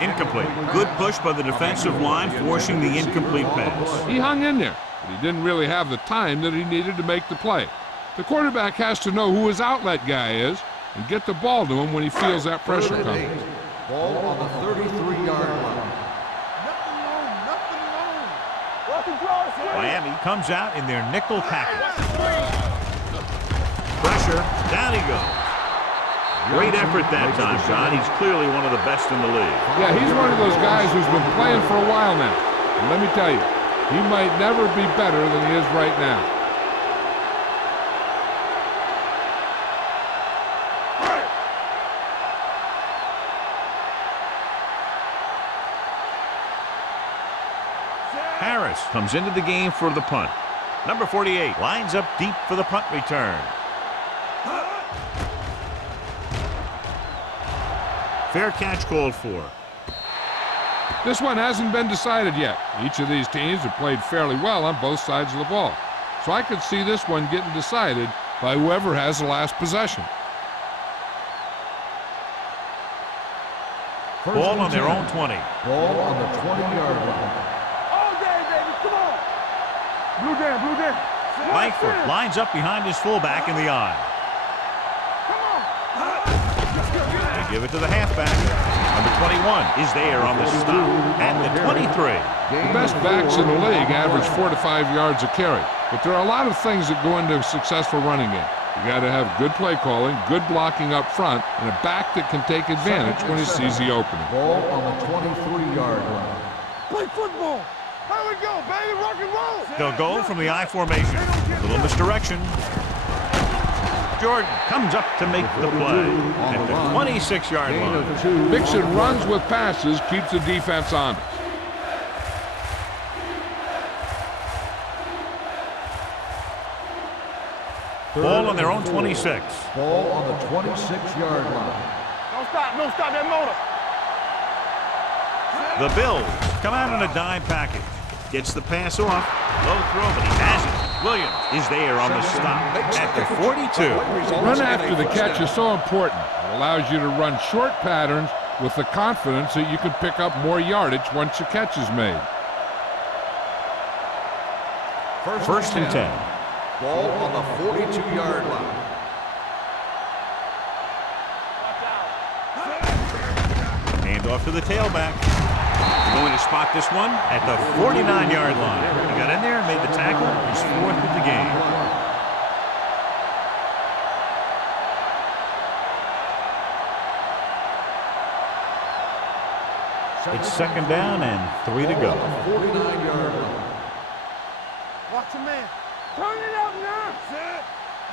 Incomplete. Good push by the defensive line, forcing the incomplete pass. He hung in there, but he didn't really have the time that he needed to make the play. The quarterback has to know who his outlet guy is and get the ball to him when he feels that pressure coming. Ball on the 33-yard line. Miami comes out in their nickel package. Pressure. Down he goes. Great effort that time, John. He's clearly one of the best in the league. Yeah, he's one of those guys who's been playing for a while now. And let me tell you, he might never be better than he is right now. Harris comes into the game for the punt. Number 48 lines up deep for the punt return. Fair catch called for. This one hasn't been decided yet. Each of these teams have played fairly well on both sides of the ball. So I could see this one getting decided by whoever has the last possession. Ball on their own 20. Ball on the 20-yard line. All day, baby, come on. Blue down. Langford lines up behind his fullback in the eye. They give it to the halfback. Number 21 is there on the stop at the 23. The best backs in the league average 4 to 5 yards a carry. But there are a lot of things that go into a successful running game. You got to have good play calling, good blocking up front, and a back that can take advantage when he sees the opening. Ball on the 23-yard line. Play football. Here we go, baby, rock and roll. They'll go from the I formation. Little misdirection. Jordan comes up to make the play at the 26-yard line. Mixing runs with passes keeps the defense honest. Ball on their own 26. Ball on the 26-yard line. Don't stop that motor. The Bills come out in a dime package. Gets the pass off. Low throw, but he has it. Williams is there on the stop at the 42. Run after the catch is so important. It allows you to run short patterns with the confidence that you can pick up more yardage once the catch is made. First and 10. Ball on the 42-yard line. Hand off to the tailback. They're going to spot this one at the 49-yard line. He got in there and made the tackle. He's fourth of the game. It's second down and 3 to go. 49-yard line. Watch your man. Turn it out now.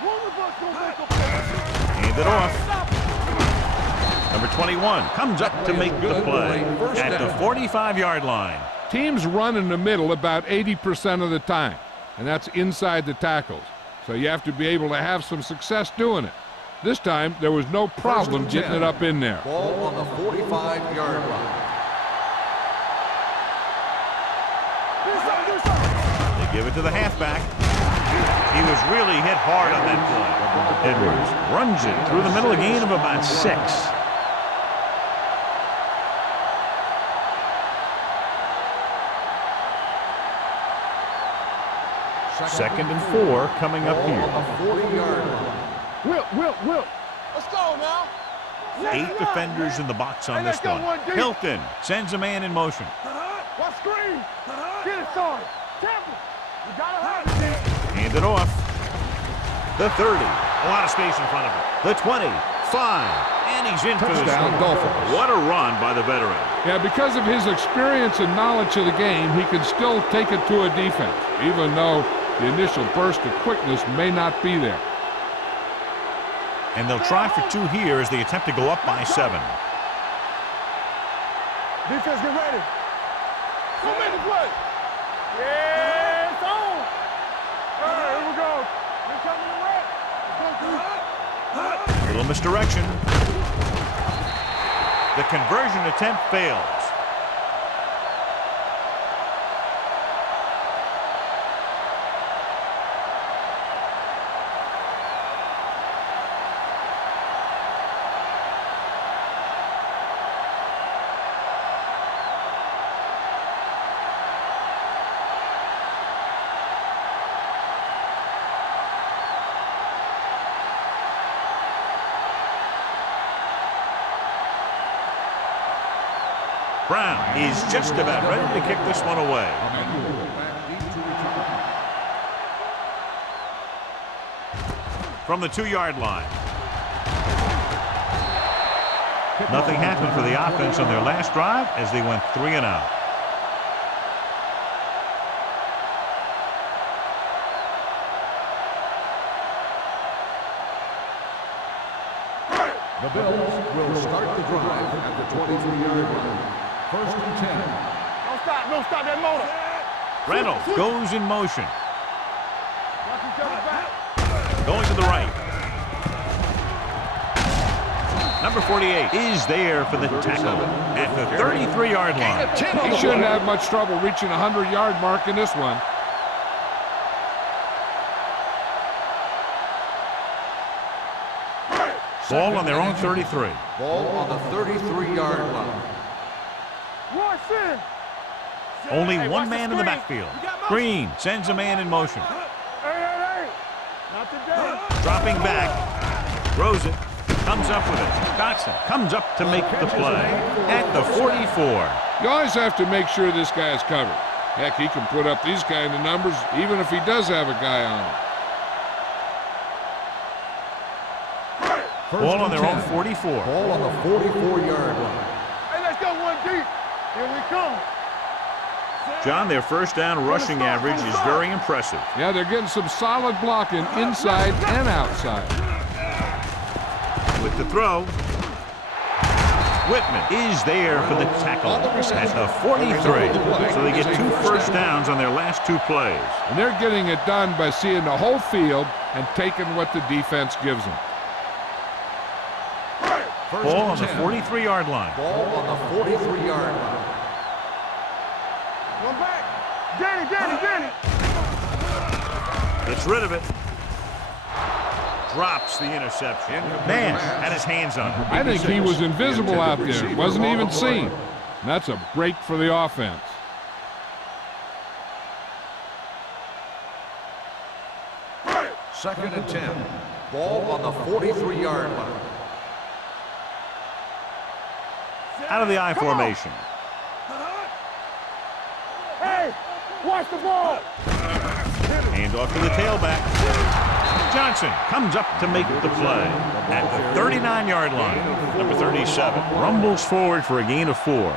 One of us will make a play. Hand it off. Number 21 comes up to make the play at the 45-yard line. Teams run in the middle about 80% of the time, and that's inside the tackles. So you have to be able to have some success doing it. This time, there was no problem getting it up in there. Ball on the 45-yard line. They give it to the halfback. He was really hit hard on that play. Edwards runs it through the middle, a gain of about 6. Second and 4 coming up here. On the 40-yard line. Will. Let's go now. 8 defenders in the box on this one. Hilton sends a man in motion. What screen? Get it, son. Temple. You gotta have it there. Hand it off. The 30. A lot of space in front of him. The 25. And he's in for the Touchdown, score. Dolphins. What a run by the veteran. Yeah, because of his experience and knowledge of the game, he can still take it to a defense, even though the initial burst of quickness may not be there. And they'll try for 2 here as they attempt to go up by 7. Defense, get ready. 2 minutes play. Yeah, it's on. All right, here we go. We're coming to red. Little misdirection. The conversion attempt fails. Brown is just about ready to kick this one away. From the 2-yard line. Nothing happened for the offense on their last drive as they went 3 and out. The Bills will start the drive at the 23-yard line. 1st and 10. Don't stop that motor. Reynolds goes in motion. Watch each other back. Going to the right. Number 48 is there for the tackle at the 33-yard line. He shouldn't have much trouble reaching a 100-yard mark in this one. Ball on their own 33. Ball on the 33-yard line. Rush in. Only one man in the backfield. Green sends a man in motion. Hey. Not today. Dropping back. Throws it. Comes up with it. Dotson comes up to make the play at the 44. You always have to make sure this guy is covered. Heck, he can put up these kind of numbers even if he does have a guy on him. Ball on their own 44. Ball on the 44-yard line. Hey, let's go one deep. Here we come. John, their first down rushing average is very impressive. Yeah, they're getting some solid blocking inside and outside. With the throw, Whitman is there for the tackle at the 43. So they get 2 first downs on their last 2 plays. And they're getting it done by seeing the whole field and taking what the defense gives them. Ball on the 43-yard line. Ball on the 43-yard line. One back. Danny. Gets rid of it. Drops the interception. Man had his hands on it. I think he was invisible out there. Wasn't even seen. And that's a break for the offense. Second and 10. Ball on the 43-yard line. Out of the I formation. Hey, watch the ball. Hand off to the tailback. Johnson comes up to make the play at the 39-yard line. Number 37 rumbles forward for a gain of 4.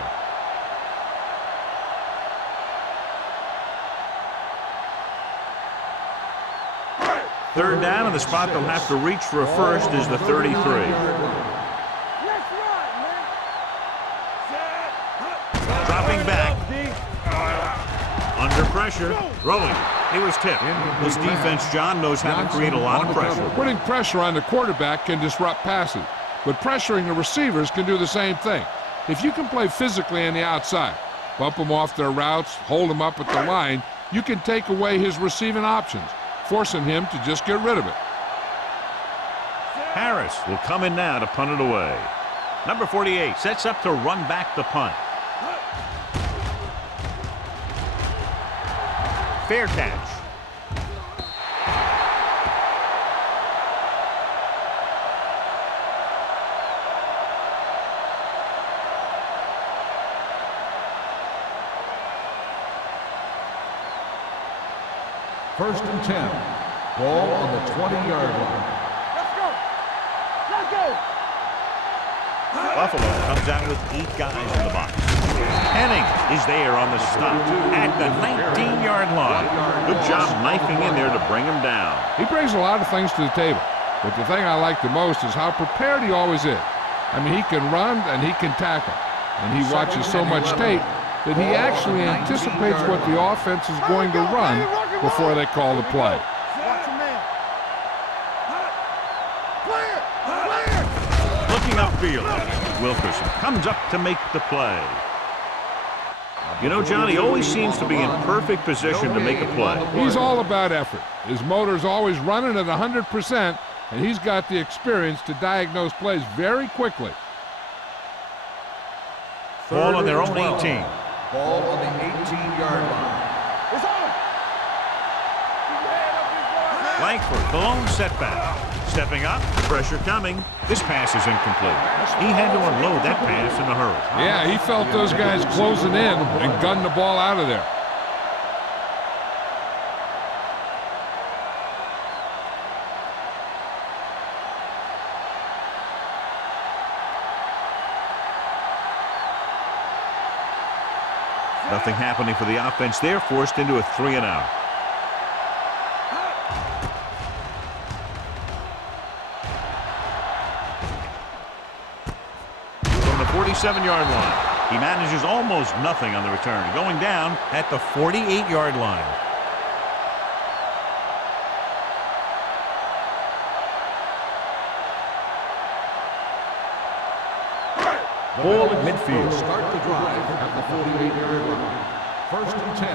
Third down, and the spot they'll have to reach for a first is the 33. Let's run, man. Dropping back. Under pressure. Throwing. He was tipped. This defense, John, knows how to create a lot of pressure. Putting pressure on the quarterback can disrupt passes, but pressuring the receivers can do the same thing. If you can play physically on the outside, bump them off their routes, hold them up at the line, you can take away his receiving options, forcing him to just get rid of it. Harris will come in now to punt it away. Number 48 sets up to run back the punt. Fair catch. First and 10. Ball on the 20-yard line. Let's go. Let's go. Buffalo comes out with 8 guys in the box. Henning is there on the stop at the 19-yard line. Good job knifing in there to bring him down. He brings a lot of things to the table, but the thing I like the most is how prepared he always is. I mean, he can run and he can tackle, and he watches so much tape that he actually anticipates what the offense is going to run before they call the play. Watch him, man. Looking upfield, Wilkerson comes up to make the play. You know, John, he always seems to be in perfect position to make a play. He's all about effort. His motor's always running at 100%, and he's got the experience to diagnose plays very quickly. Ball on their own 18. Ball on the 18-yard line. It's on. Keep your head up, big boy. Langford, the lone setback. Stepping up, pressure coming. This pass is incomplete. He had to unload that pass in a hurry. Yeah, he felt those guys closing in and gunned the ball out of there. Nothing happening for the offense there, forced into a 3-and-out. From the 47-yard line, he manages almost nothing on the return, going down at the 48-yard line. Ball at midfield. Start the drive at the 48-yard line. First and 10.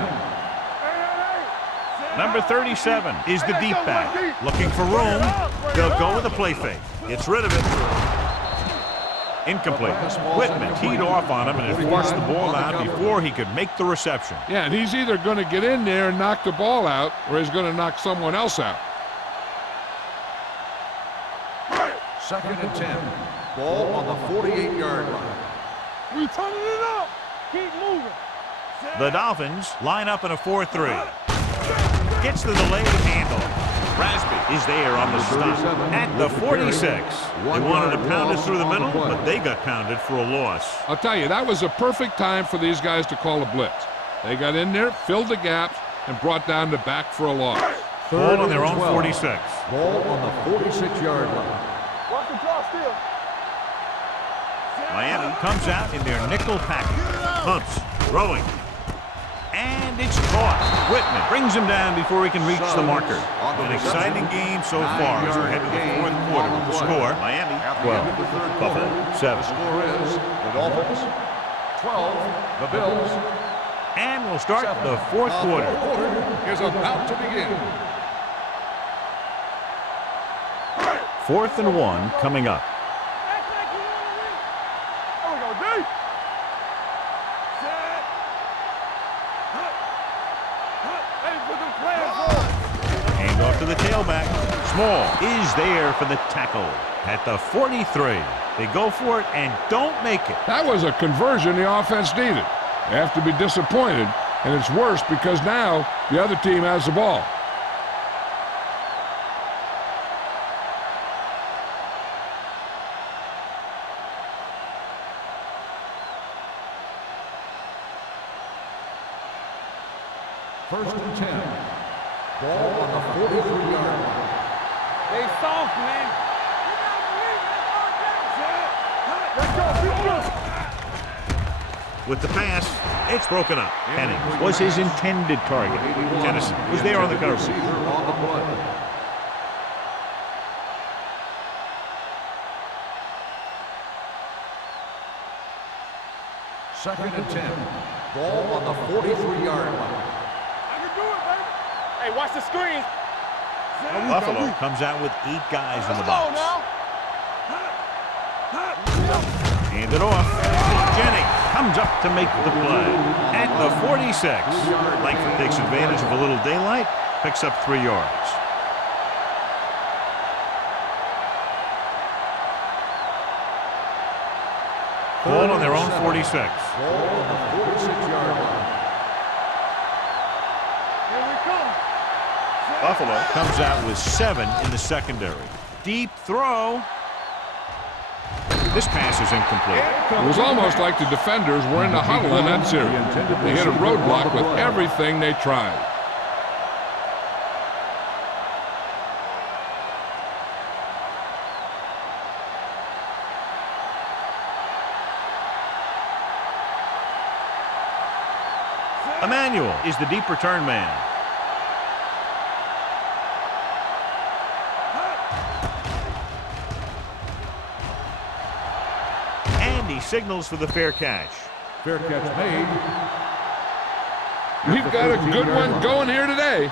Number 37 is the deep back. Looking for room. They'll go with a play fake. Gets rid of it. Incomplete. Whitman teed off on him and had forced the ball out before he could make the reception. Yeah, and he's either going to get in there and knock the ball out, or he's going to knock someone else out. Second and 10. Ball on the 48-yard line. We turning it up. Keep moving. The Dolphins line up in a 4-3. Gets the delayed handle. Rasby is there on the stop at the 46. They wanted to pound it through the middle, but they got pounded for a loss. I'll tell you, that was a perfect time for these guys to call a blitz. They got in there, filled the gaps, and brought down the back for a loss. Ball on their own 46. Ball on the 46-yard line. Watch the draw still. Miami comes out in their nickel package. Hunts, throwing. And it's caught. Whitman brings him down before he can reach the marker. An exciting game so far as we head to the fourth quarter with the score. Miami 12, Buffalo 7. The score is the Dolphins 12, the Bills. And we'll start the fourth quarter. Is about to begin. 4th and 1 coming up. Act like you want to win. There we go, D. Set. Hey, put them plans on. Hand off to the tailback. Small is there for the tackle at the 43. They go for it and don't make it. That was a conversion the offense needed. They have to be disappointed, and it's worse because now the other team has the ball. First and 10. Ball on the 43-yard line. They soft, man. Let's go, let's go. With the pass, it's broken up. Henning was his intended target. Tennyson was there on the cover. Receiver on the play. Second and 10. Ball on the 43-yard line. I can do it, baby. Hey, watch the screen. Buffalo comes out with 8 guys in the Let's go box. now. Hand it off. Jennings comes up to make the play at the 46. Langford takes advantage of a little daylight, picks up 3 yards. Ball on their own 46. Ball on the 46-yard line. Here we come. Buffalo comes out with 7 in the secondary. Deep throw. This pass is incomplete. It was almost like the defenders were in the huddle in that series. They hit a roadblock with everything they tried. Emmanuel is the deep return man. And he signals for the fair catch. Fair catch made. We've got a good one going here today.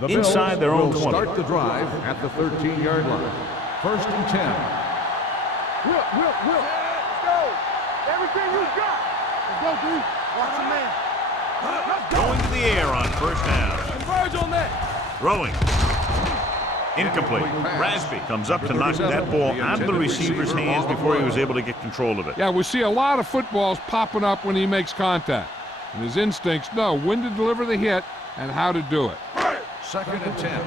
The Inside their own 20. Start the drive at the 13-yard line. 1st and 10. Will. Let's go. Everything you got. Let's go, dude. Watch the man. Let's go. Going to the air on 1st down. Converge on that. Throwing. Incomplete. Rasby comes up to knock that ball out of the receiver's hands before he was able to get control of it. Yeah, we see a lot of footballs popping up when he makes contact. And his instincts know when to deliver the hit and how to do it. 2nd and 10.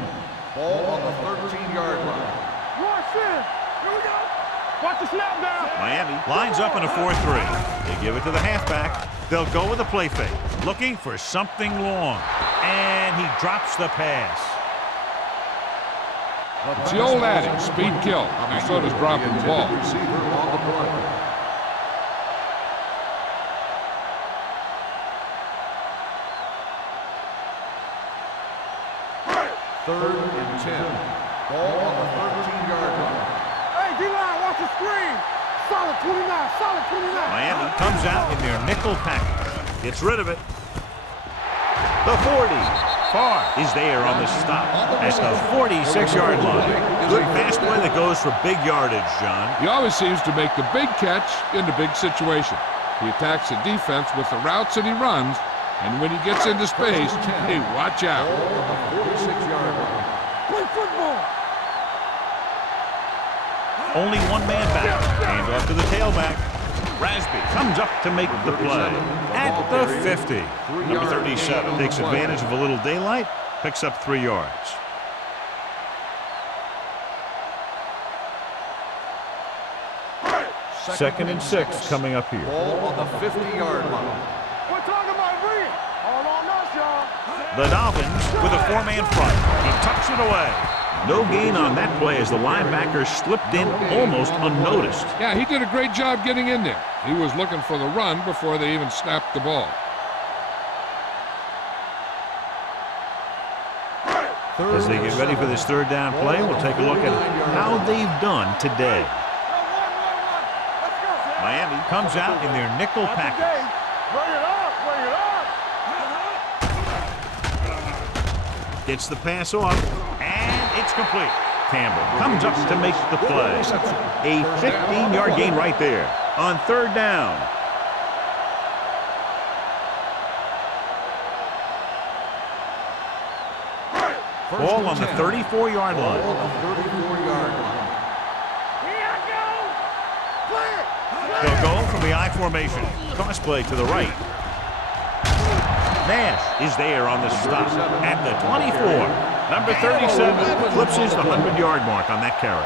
Ball on the 13-yard line. Watch in. Here we go. Watch the snap down. Miami lines up in a 4-3. They give it to the halfback. They'll go with a play fake, looking for something long. And he drops the pass. It's the old adage, speed kills, and so does dropping the ball. Receiver on the play. Third and 10. Ball on the 13-yard line. Hey, D-line, watch the screen. Solid 29, solid 29. Miami comes out in their nickel package. Gets rid of it. The 40. Farr is there on the stop at the 46-yard line. Good pass play that goes for big yardage, John. He always seems to make the big catch in the big situation. He attacks the defense with the routes that he runs, and when he gets into space, hey, watch out. Ball on the 46-yard line. Play football. Only one man back. Hand off to the tailback. Rasby comes up to make the play at the 50. Number 37 takes advantage of a little daylight, picks up 3 yards. Second and 6 coming up here. Ball on the 50-yard line. We're talking about read. All on us, y'all. The Dolphins with a 4-man front. He tucks it away. No gain on that play as the linebacker slipped in almost unnoticed. Yeah, he did a great job getting in there. He was looking for the run before they even snapped the ball. As they get ready for this 3rd down play, we'll take a look at how they've done today. Miami comes out in their nickel package. Bring it up. Gets the pass off, and it's complete. Campbell comes up to make the play. A 15-yard gain right there on 3rd down. Ball on the 34-yard line. Ball on the 34-yard line. They'll go from the I formation. Cross play to the right. Nash is there on the stop at the 24. Number 37 eclipses the 100-yard mark on that carry.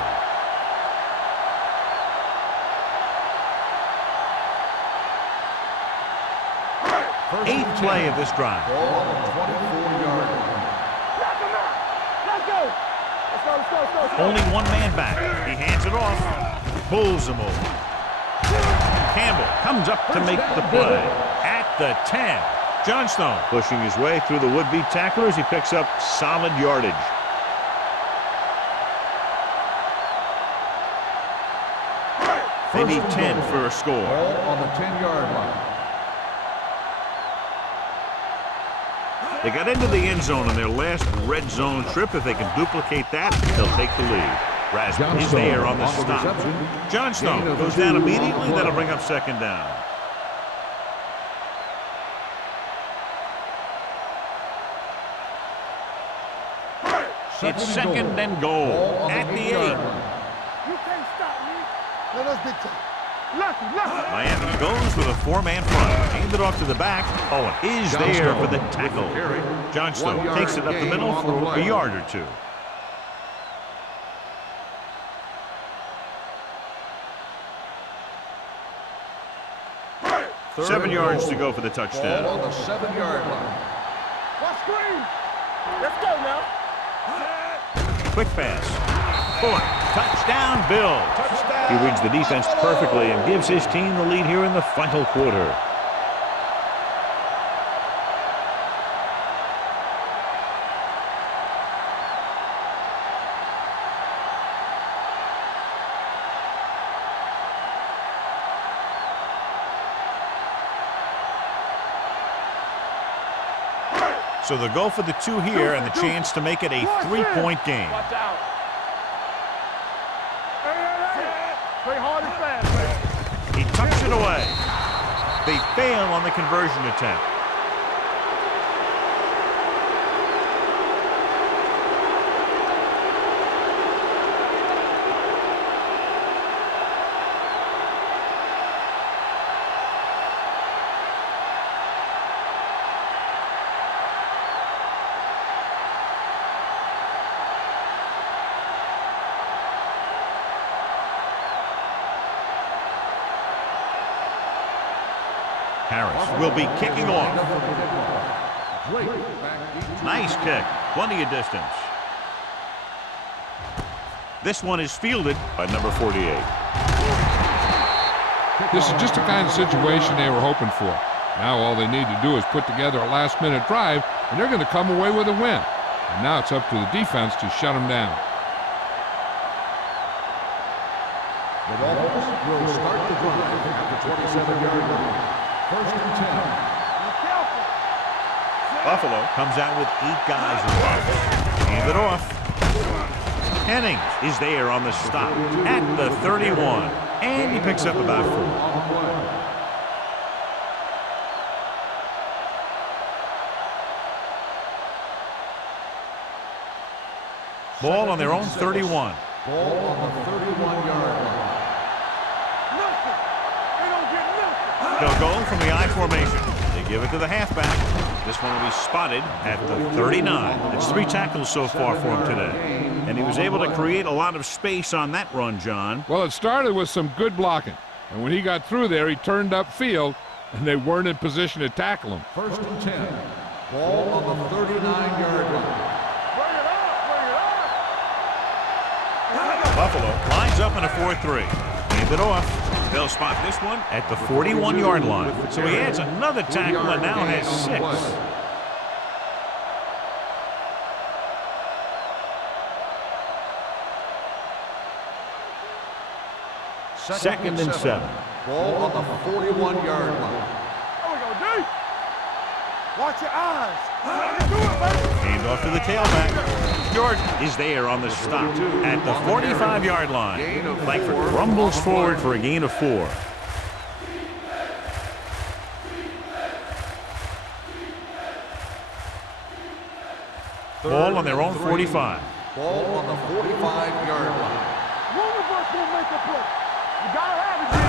Eighth play of this drive. Ball on the 24-yard line. Let's go. Let's go. Only one man back. He hands it off. Pulls him over. Campbell comes up to make the play at the 10. Johnstone pushing his way through the would-be tacklers. He picks up solid yardage. They need 10 for a score. Ball on the 10-yard line. They got into the end zone on their last red zone trip. If they can duplicate that, they'll take the lead. Rasmus is there on the stop. Johnstone goes down immediately. That'll bring up 2nd down. It's 2nd and goal at the 8. You can't stop Let us be tough. Lucky. Miami goes with a 4-man front. Hand it off to the back. Owen is there for the tackle. Johnstone takes it up the middle for a yard or two. 7 yards to go for the touchdown. Ball on the 7-yard line. Watch screen. Let's go now. Quick pass. Fuller. Touchdown, Bill. He reads the defense perfectly and gives his team the lead here in the final quarter. So they'll go for the 2 here and the chance to make it a 3-point game. Watch out. Hey. Play hard and fast, man. He tucks it away. They fail on the conversion attempt. Harris will be kicking off. Nice kick. Plenty of distance. This one is fielded by number 48. This is just the kind of situation they were hoping for. Now all they need to do is put together a last-minute drive, and they're going to come away with a win. And now it's up to the defense to shut them down. The Dolphins will start the drive at the 27-yard line. First and 10. Buffalo comes out with 8 guys in the box. Hand it off. Hennings is there on the stop at the 31. And he picks up about 4. Ball on their own 31. Ball on the 31-yard line. They'll go from the I formation. They give it to the halfback. This one will be spotted at the 39. It's 3 tackles so far for him today. And he was able to create a lot of space on that run, John. Well, it started with some good blocking. And when he got through there, he turned upfield, and they weren't in position to tackle him. First and 10. Ball on the 39-yard line. Buffalo lines up in a 4-3. Hand it off. They'll spot this one at the 41-yard line. So he adds another tackle and now has 6. Second and 7. Ball on the 41-yard line. There we go, D. Watch your eyes. Do it, baby. Hand off to the tailback. Jordan is there on the stop at the 45-yard line. Langford rumbles forward for a gain of 4. Ball on their own 45. Ball on the 45-yard line.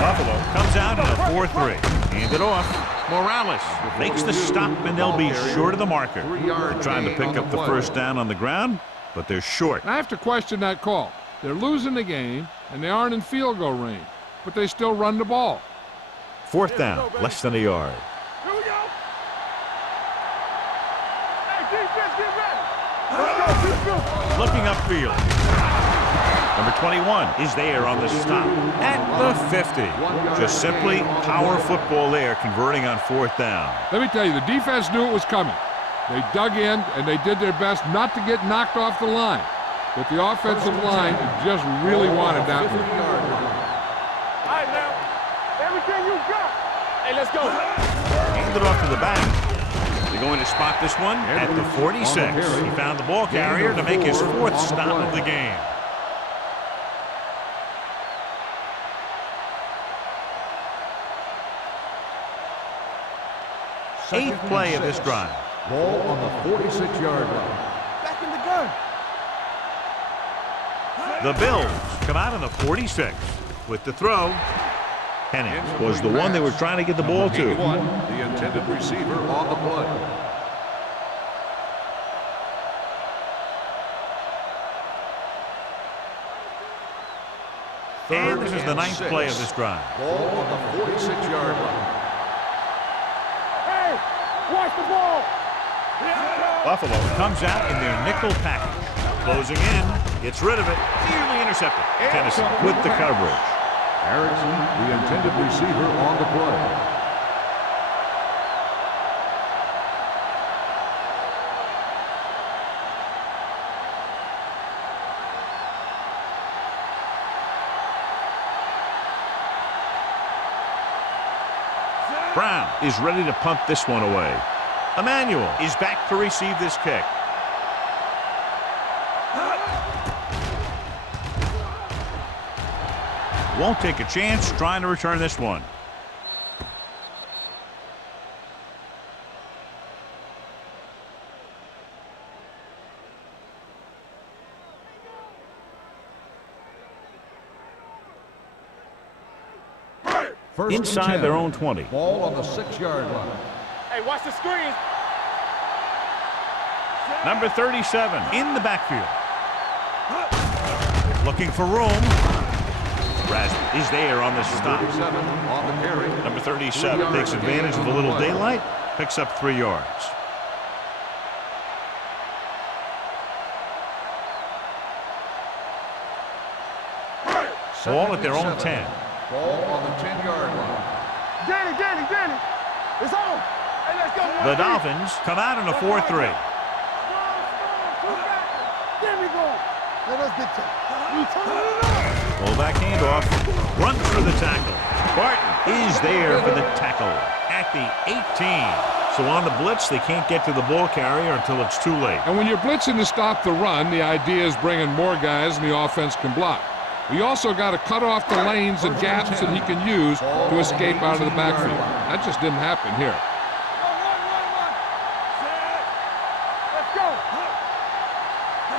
Buffalo comes out in a 4-3. Hand it off. Morales makes the stop, and they'll be short of the marker. They're trying to pick up the first down on the ground, but they're short. I have to question that call. They're losing the game, and they aren't in field goal range, but they still run the ball. 4th down, less than a yard. Here we go. Hey, defense, get ready. Looking upfield. Number 21 is there on the stop at the 50. Just simply power football there, converting on 4th down. Let me tell you, the defense knew it was coming. They dug in, and they did their best not to get knocked off the line. But the offensive line just really wanted that one. All right, now. Everything you got. Hey, let's go. Hand it off to the back. They're going to spot this one at the 46. He found the ball carrier to make his 4th stop of the game. Eighth play of this drive. Ball on the 46-yard line. Back in the gun. The Bills come out on the 46. with the throw. Penning was the one they were trying to get the ball to. The intended receiver on the play. And this is the 9th play of this drive. Ball on the 46-yard line. Hey, watch the ball. Buffalo comes out in their nickel package. Closing in, gets rid of it, nearly intercepted. Tennessee with the coverage. Erickson, the intended receiver on the play. Brown is ready to punt this one away. Emmanuel is back to receive this kick. Won't take a chance trying to return this one. Inside their own 20. Ball on the 6-yard line. Hey, watch the screen. Number 37 in the backfield. Looking for room. Rasmus is there on the stop. 37 on the carry. Number 37 takes advantage of a little daylight, picks up 3 yards. Ball at their own 10. Ball on the 10-yard line. Danny. It's on. Hey, let's go. The Dolphins come out in a 4-3. There we go. Let us get you. Fullback handoff. Runs for the tackle. Barton is there for the tackle at the 18. So on the blitz, they can't get to the ball carrier until it's too late. And when you're blitzing to stop the run, the idea is bringing more guys and the offense can block. We also got to cut off the lanes and gaps that he can use to escape out of the backfield. That just didn't happen here. Run. Let's go.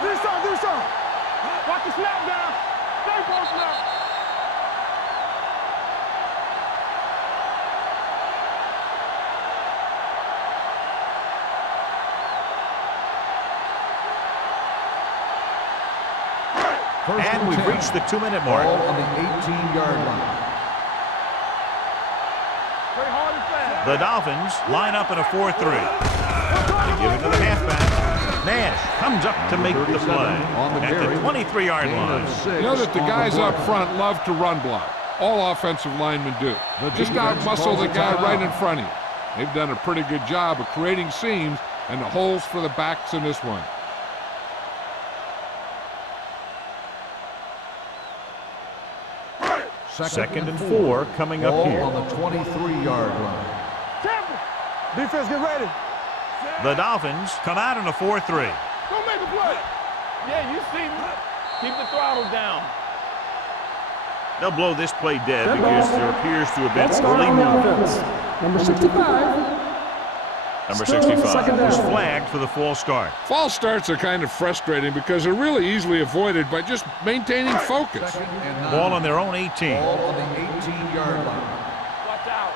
Do some. Watch the snap down. Stay for snap. And we've reached the 2-minute mark. Ball on the 18-yard line. Play hard and fast. The Dolphins line up in a 4-3. They give it to the halfback. Nash comes up to make the play at the 23-yard line. You know that the guys up front love to run block. All offensive linemen do. Just out-muscle the guy right in front of you. They've done a pretty good job of creating seams and the holes for the backs in this one. Second and 4 coming up here. Ball on the 23-yard line. Tampa. Defense, get ready. The Dolphins come out in a 4-3. Go make a play. Yeah, you see me. Keep the throttle down. They'll blow this play dead because there appears to have been early movement. Number 65. Number 65 was flagged for the false start. False starts are kind of frustrating because they're really easily avoided by just maintaining focus. Ball on their own 18. Ball on the 18-yard line. Watch out.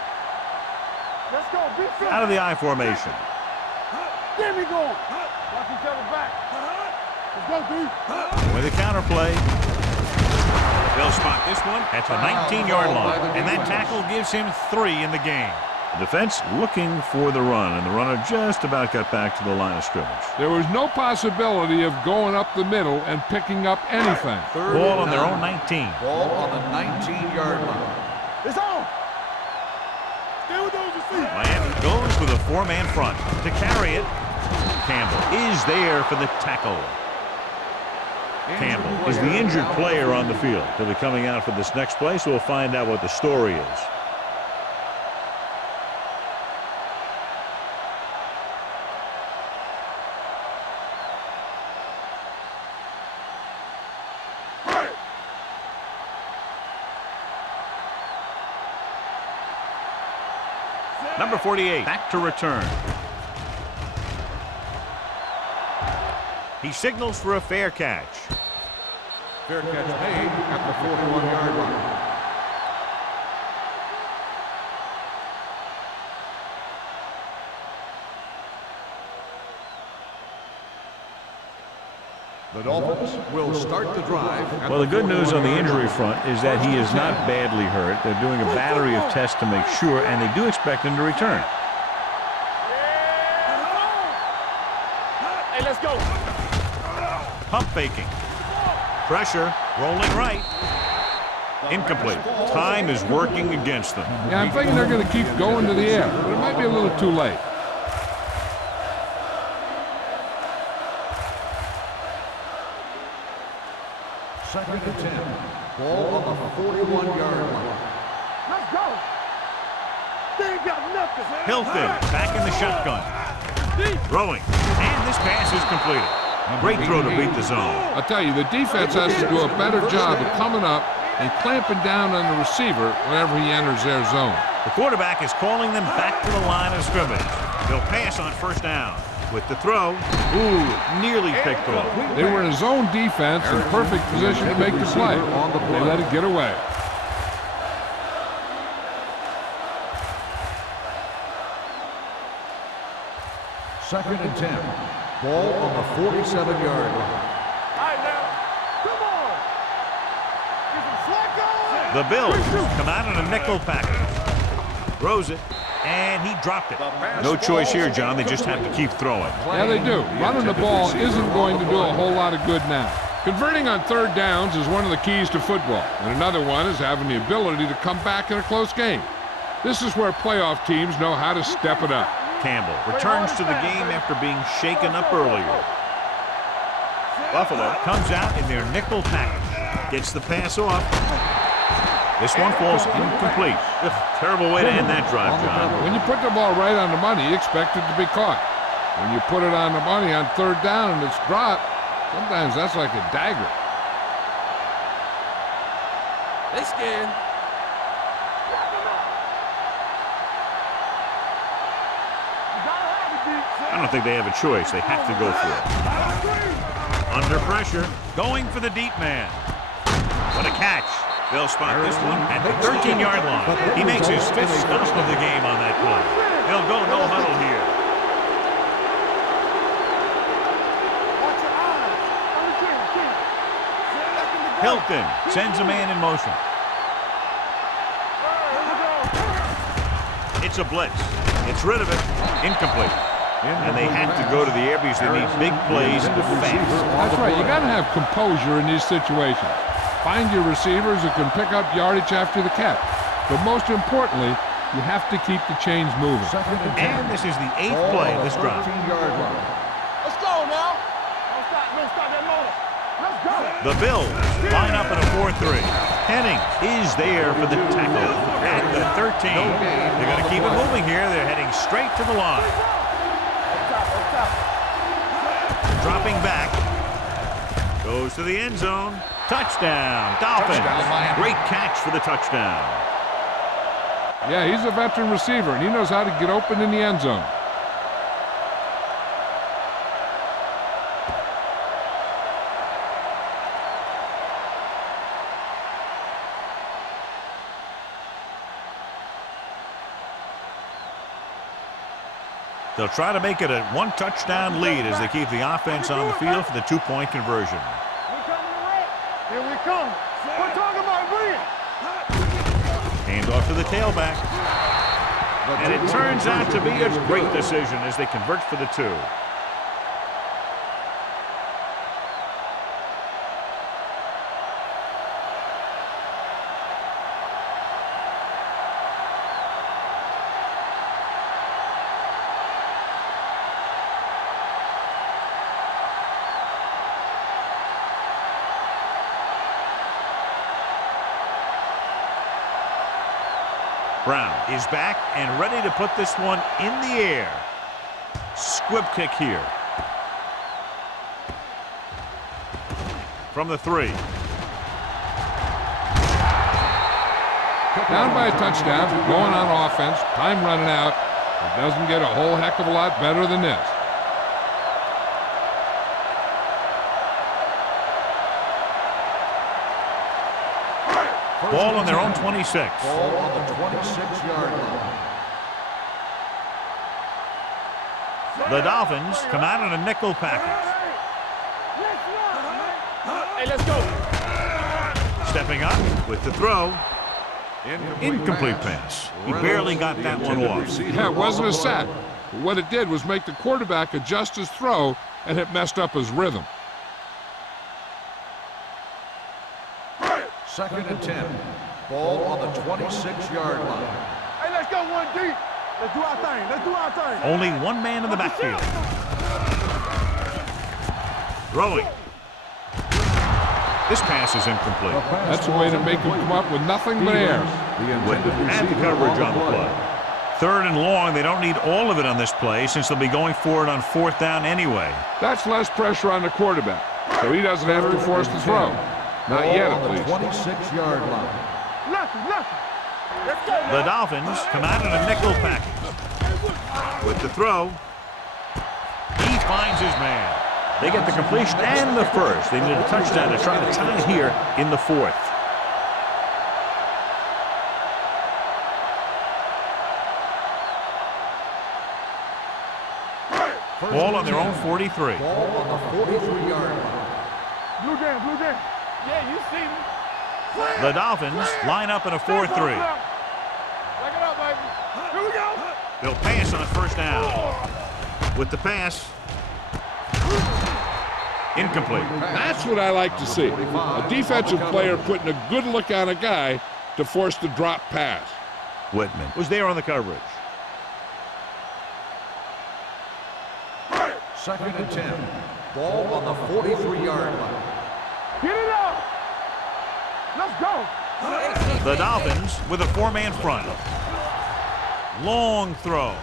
Let's go. Defense. Out of the I formation. There we go. Watch each other back. Let's go, D. With a counter play. They'll spot this one at the 19-yard line. And that tackle gives him 3 in the game. The defense looking for the run, and the runner just about got back to the line of scrimmage. There was no possibility of going up the middle and picking up anything. Ball on their own 19. Ball on the 19-yard line. It's on. Stay with those receivers. Miami goes with a 4-man front to carry it. Campbell is there for the tackle. Campbell is the injured player on the field. He'll be coming out for this next play, so we'll find out what the story is. Number 48, back to return. He signals for a fair catch. Fair catch made at the 41-yard line. The Dolphins will start the drive. Well, the good news on the injury front is that he is not badly hurt. They're doing a battery of tests to make sure, and they do expect him to return. Hey, let's go. Pump faking. Pressure. Rolling right. Incomplete. Time is working against them. Yeah, I'm thinking they're going to keep going to the air, but it might be a little too late. Second and 10. Ball on the 41-yard line. Let's go. They ain't got nothing. Hilton back in the shotgun. Throwing. And this pass is completed. Great throw to beat the zone. I'll tell you, the defense has to do a better job of coming up and clamping down on the receiver whenever he enters their zone. The quarterback is calling them back to the line of scrimmage. They'll pass on first down. With the throw, nearly picked off. They were in a zone defense in perfect position to make the play. They let it get away. Second and 10. Ball on the 47-yard line. All right, now. Come on. Get some slack on. The Bills come out in a nickel package. Throws it, and he dropped it. No choice here, John. They just have to keep throwing. Yeah, they do. Running the ball isn't going to do a whole lot of good now. Converting on third downs is one of the keys to football, and another one is having the ability to come back in a close game. This is where playoff teams know how to step it up. Campbell returns to the game after being shaken up earlier. Buffalo comes out in their nickel package. Gets the pass off. This one falls incomplete. Ugh, terrible way to end that drive, John. When you put the ball right on the money, you expect it to be caught. When you put it on the money on third down and it's dropped, sometimes that's like a dagger. They scared. I don't think they have a choice. They have to go for it. Under pressure, going for the deep man. What a catch. They'll spot this one at the 13-yard line. He makes his fifth stop of the game on that play. They'll go no huddle here. Hilton sends a man in motion. It's a blitz. It's rid of it. Incomplete. And they have to go to the air because they need big plays fast. That's right. You got to have composure in these situations. Find your receivers who can pick up yardage after the catch. But most importantly, you have to keep the chains moving. And this is the 8th play of this drive. Let's go now. Don't stop that motor. Let's go. The Bills line up in a 4-3. Henning is there for the tackle at the 13. They're going to keep it moving here. They're heading straight to the line. Dropping back. Goes to the end zone. Touchdown, Dolphins. Great catch for the touchdown. Yeah, he's a veteran receiver, and he knows how to get open in the end zone. They'll try to make it a one-touchdown lead as they keep the offense on the field for the two-point conversion. Here we come. We're talking about bring it. Hand off to the tailback. And it turns out to be a great decision as they convert for the 2. Brown is back and ready to put this one in the air. Squib kick here. From the 3. Down by a touchdown, going on offense, time running out. It doesn't get a whole heck of a lot better than this. Ball on their own 26. Ball on the 26-yard line. The Dolphins come out in a nickel package. Hey, let's go. Stepping up with the throw. Incomplete pass. He barely got that one off. Yeah, it wasn't a sack. But what it did was make the quarterback adjust his throw, and it messed up his rhythm. 2nd and 10. Ball on the 26-yard line. Hey, let's go one deep. Let's do our thing. Let's do our thing. Only one man in the backfield. Throwing. This pass is incomplete. That's a way to make him come up with nothing but air. Whitman had the coverage on the play. 3rd and long. They don't need all of it on this play since they'll be going for it on 4th down anyway. That's less pressure on the quarterback, so he doesn't have to force the throw. Not yet, at least. 26-yard line. Let's go. The Dolphins come out in a nickel package. With the throw, he finds his man. They get the completion and the first. They need a touchdown to try to tie it here in the 4th. Ball on their own 43. Ball on the 43-yard line. Blue jam. Yeah, you see me. The Dolphins line up in a 4-3. Back it up, baby. Here we go. They'll pass on 1st down. With the pass. Incomplete. That's what I like to see. A defensive player putting a good look on a guy to force the drop pass. Whitman was there on the coverage. 2nd and 10. Ball on the 43-yard line. Get it up. Let's go. The Dolphins with a 4-man front. Long throw.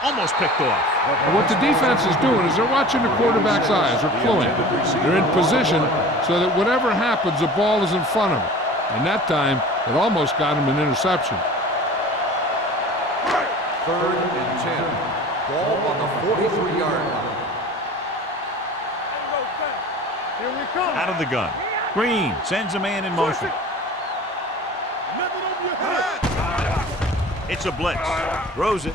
Almost picked off. And what the defense is doing is they're watching the quarterback's eyes. They're fluent. They're in position so that whatever happens, the ball is in front of them. And that time, it almost got him an interception. 3rd and 10. Ball on the 43-yard line. Here we come. Out of the gun. Green sends a man in motion. It's a blitz. Throws it.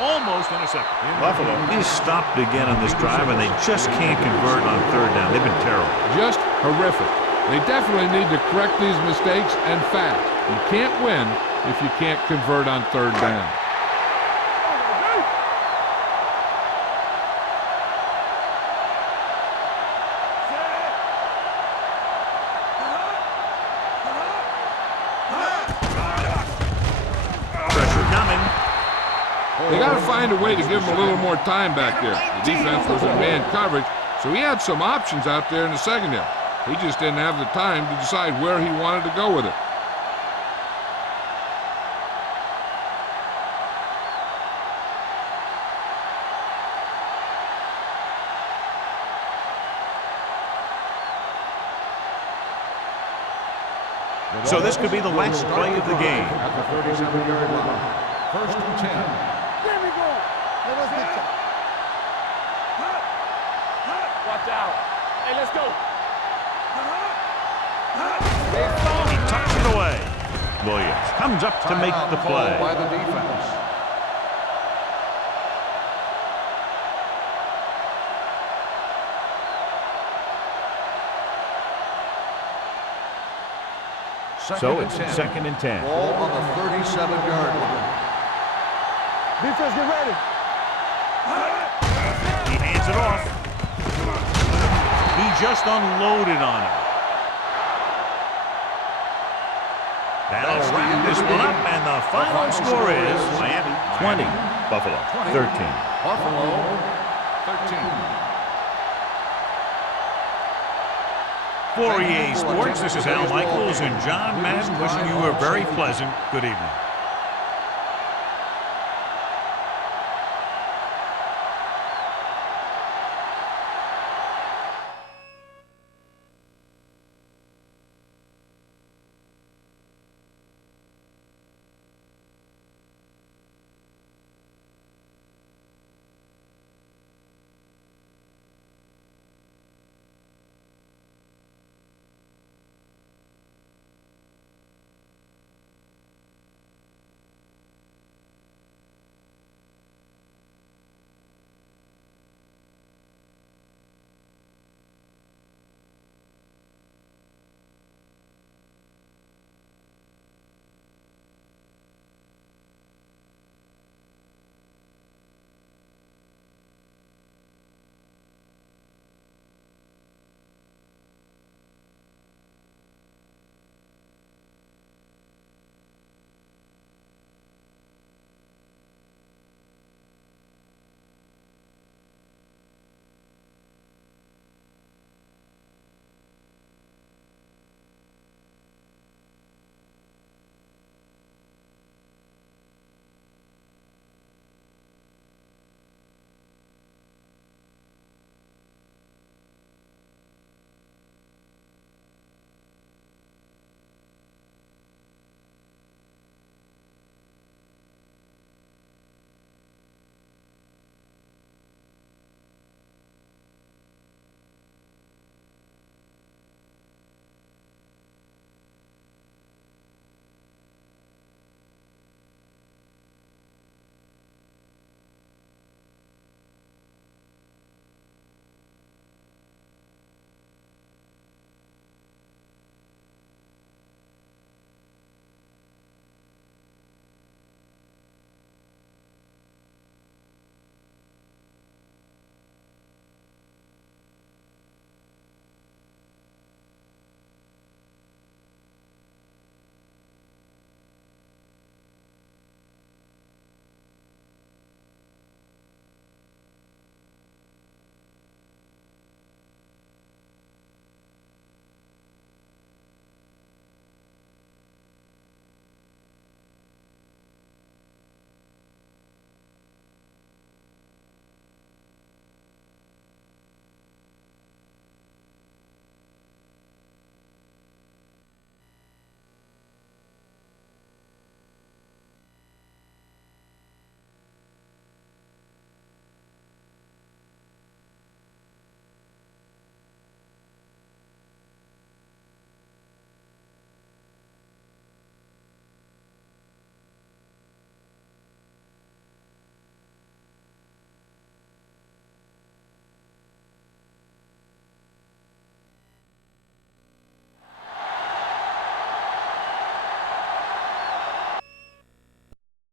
Almost intercepted. Buffalo is stopped again on this drive, and they just can't convert on 3rd down. They've been terrible. Just horrific. They definitely need to correct these mistakes and fast. You can't win if you can't convert on 3rd down. They got to find a way to give him a little more time back there. The defense was in man coverage, so he had some options out there in the secondary. He just didn't have the time to decide where he wanted to go with it. So this could be the last play of the game. At the 37-yard line. 1st and 10. There we go. Let's get you. Watch out. Hey, let's go. He tucks it away. Williams comes up to make the play. By the defense. So it's 2nd and 10. Ball on the 37-yard line. Defense, get ready. He hands it off. He just unloaded on him. That'll wrap this one up, and the final score is Miami 20, Buffalo 13. Buffalo 13. For EA Sports, this is Al Michaels and John Madden wishing you a very pleasant good evening.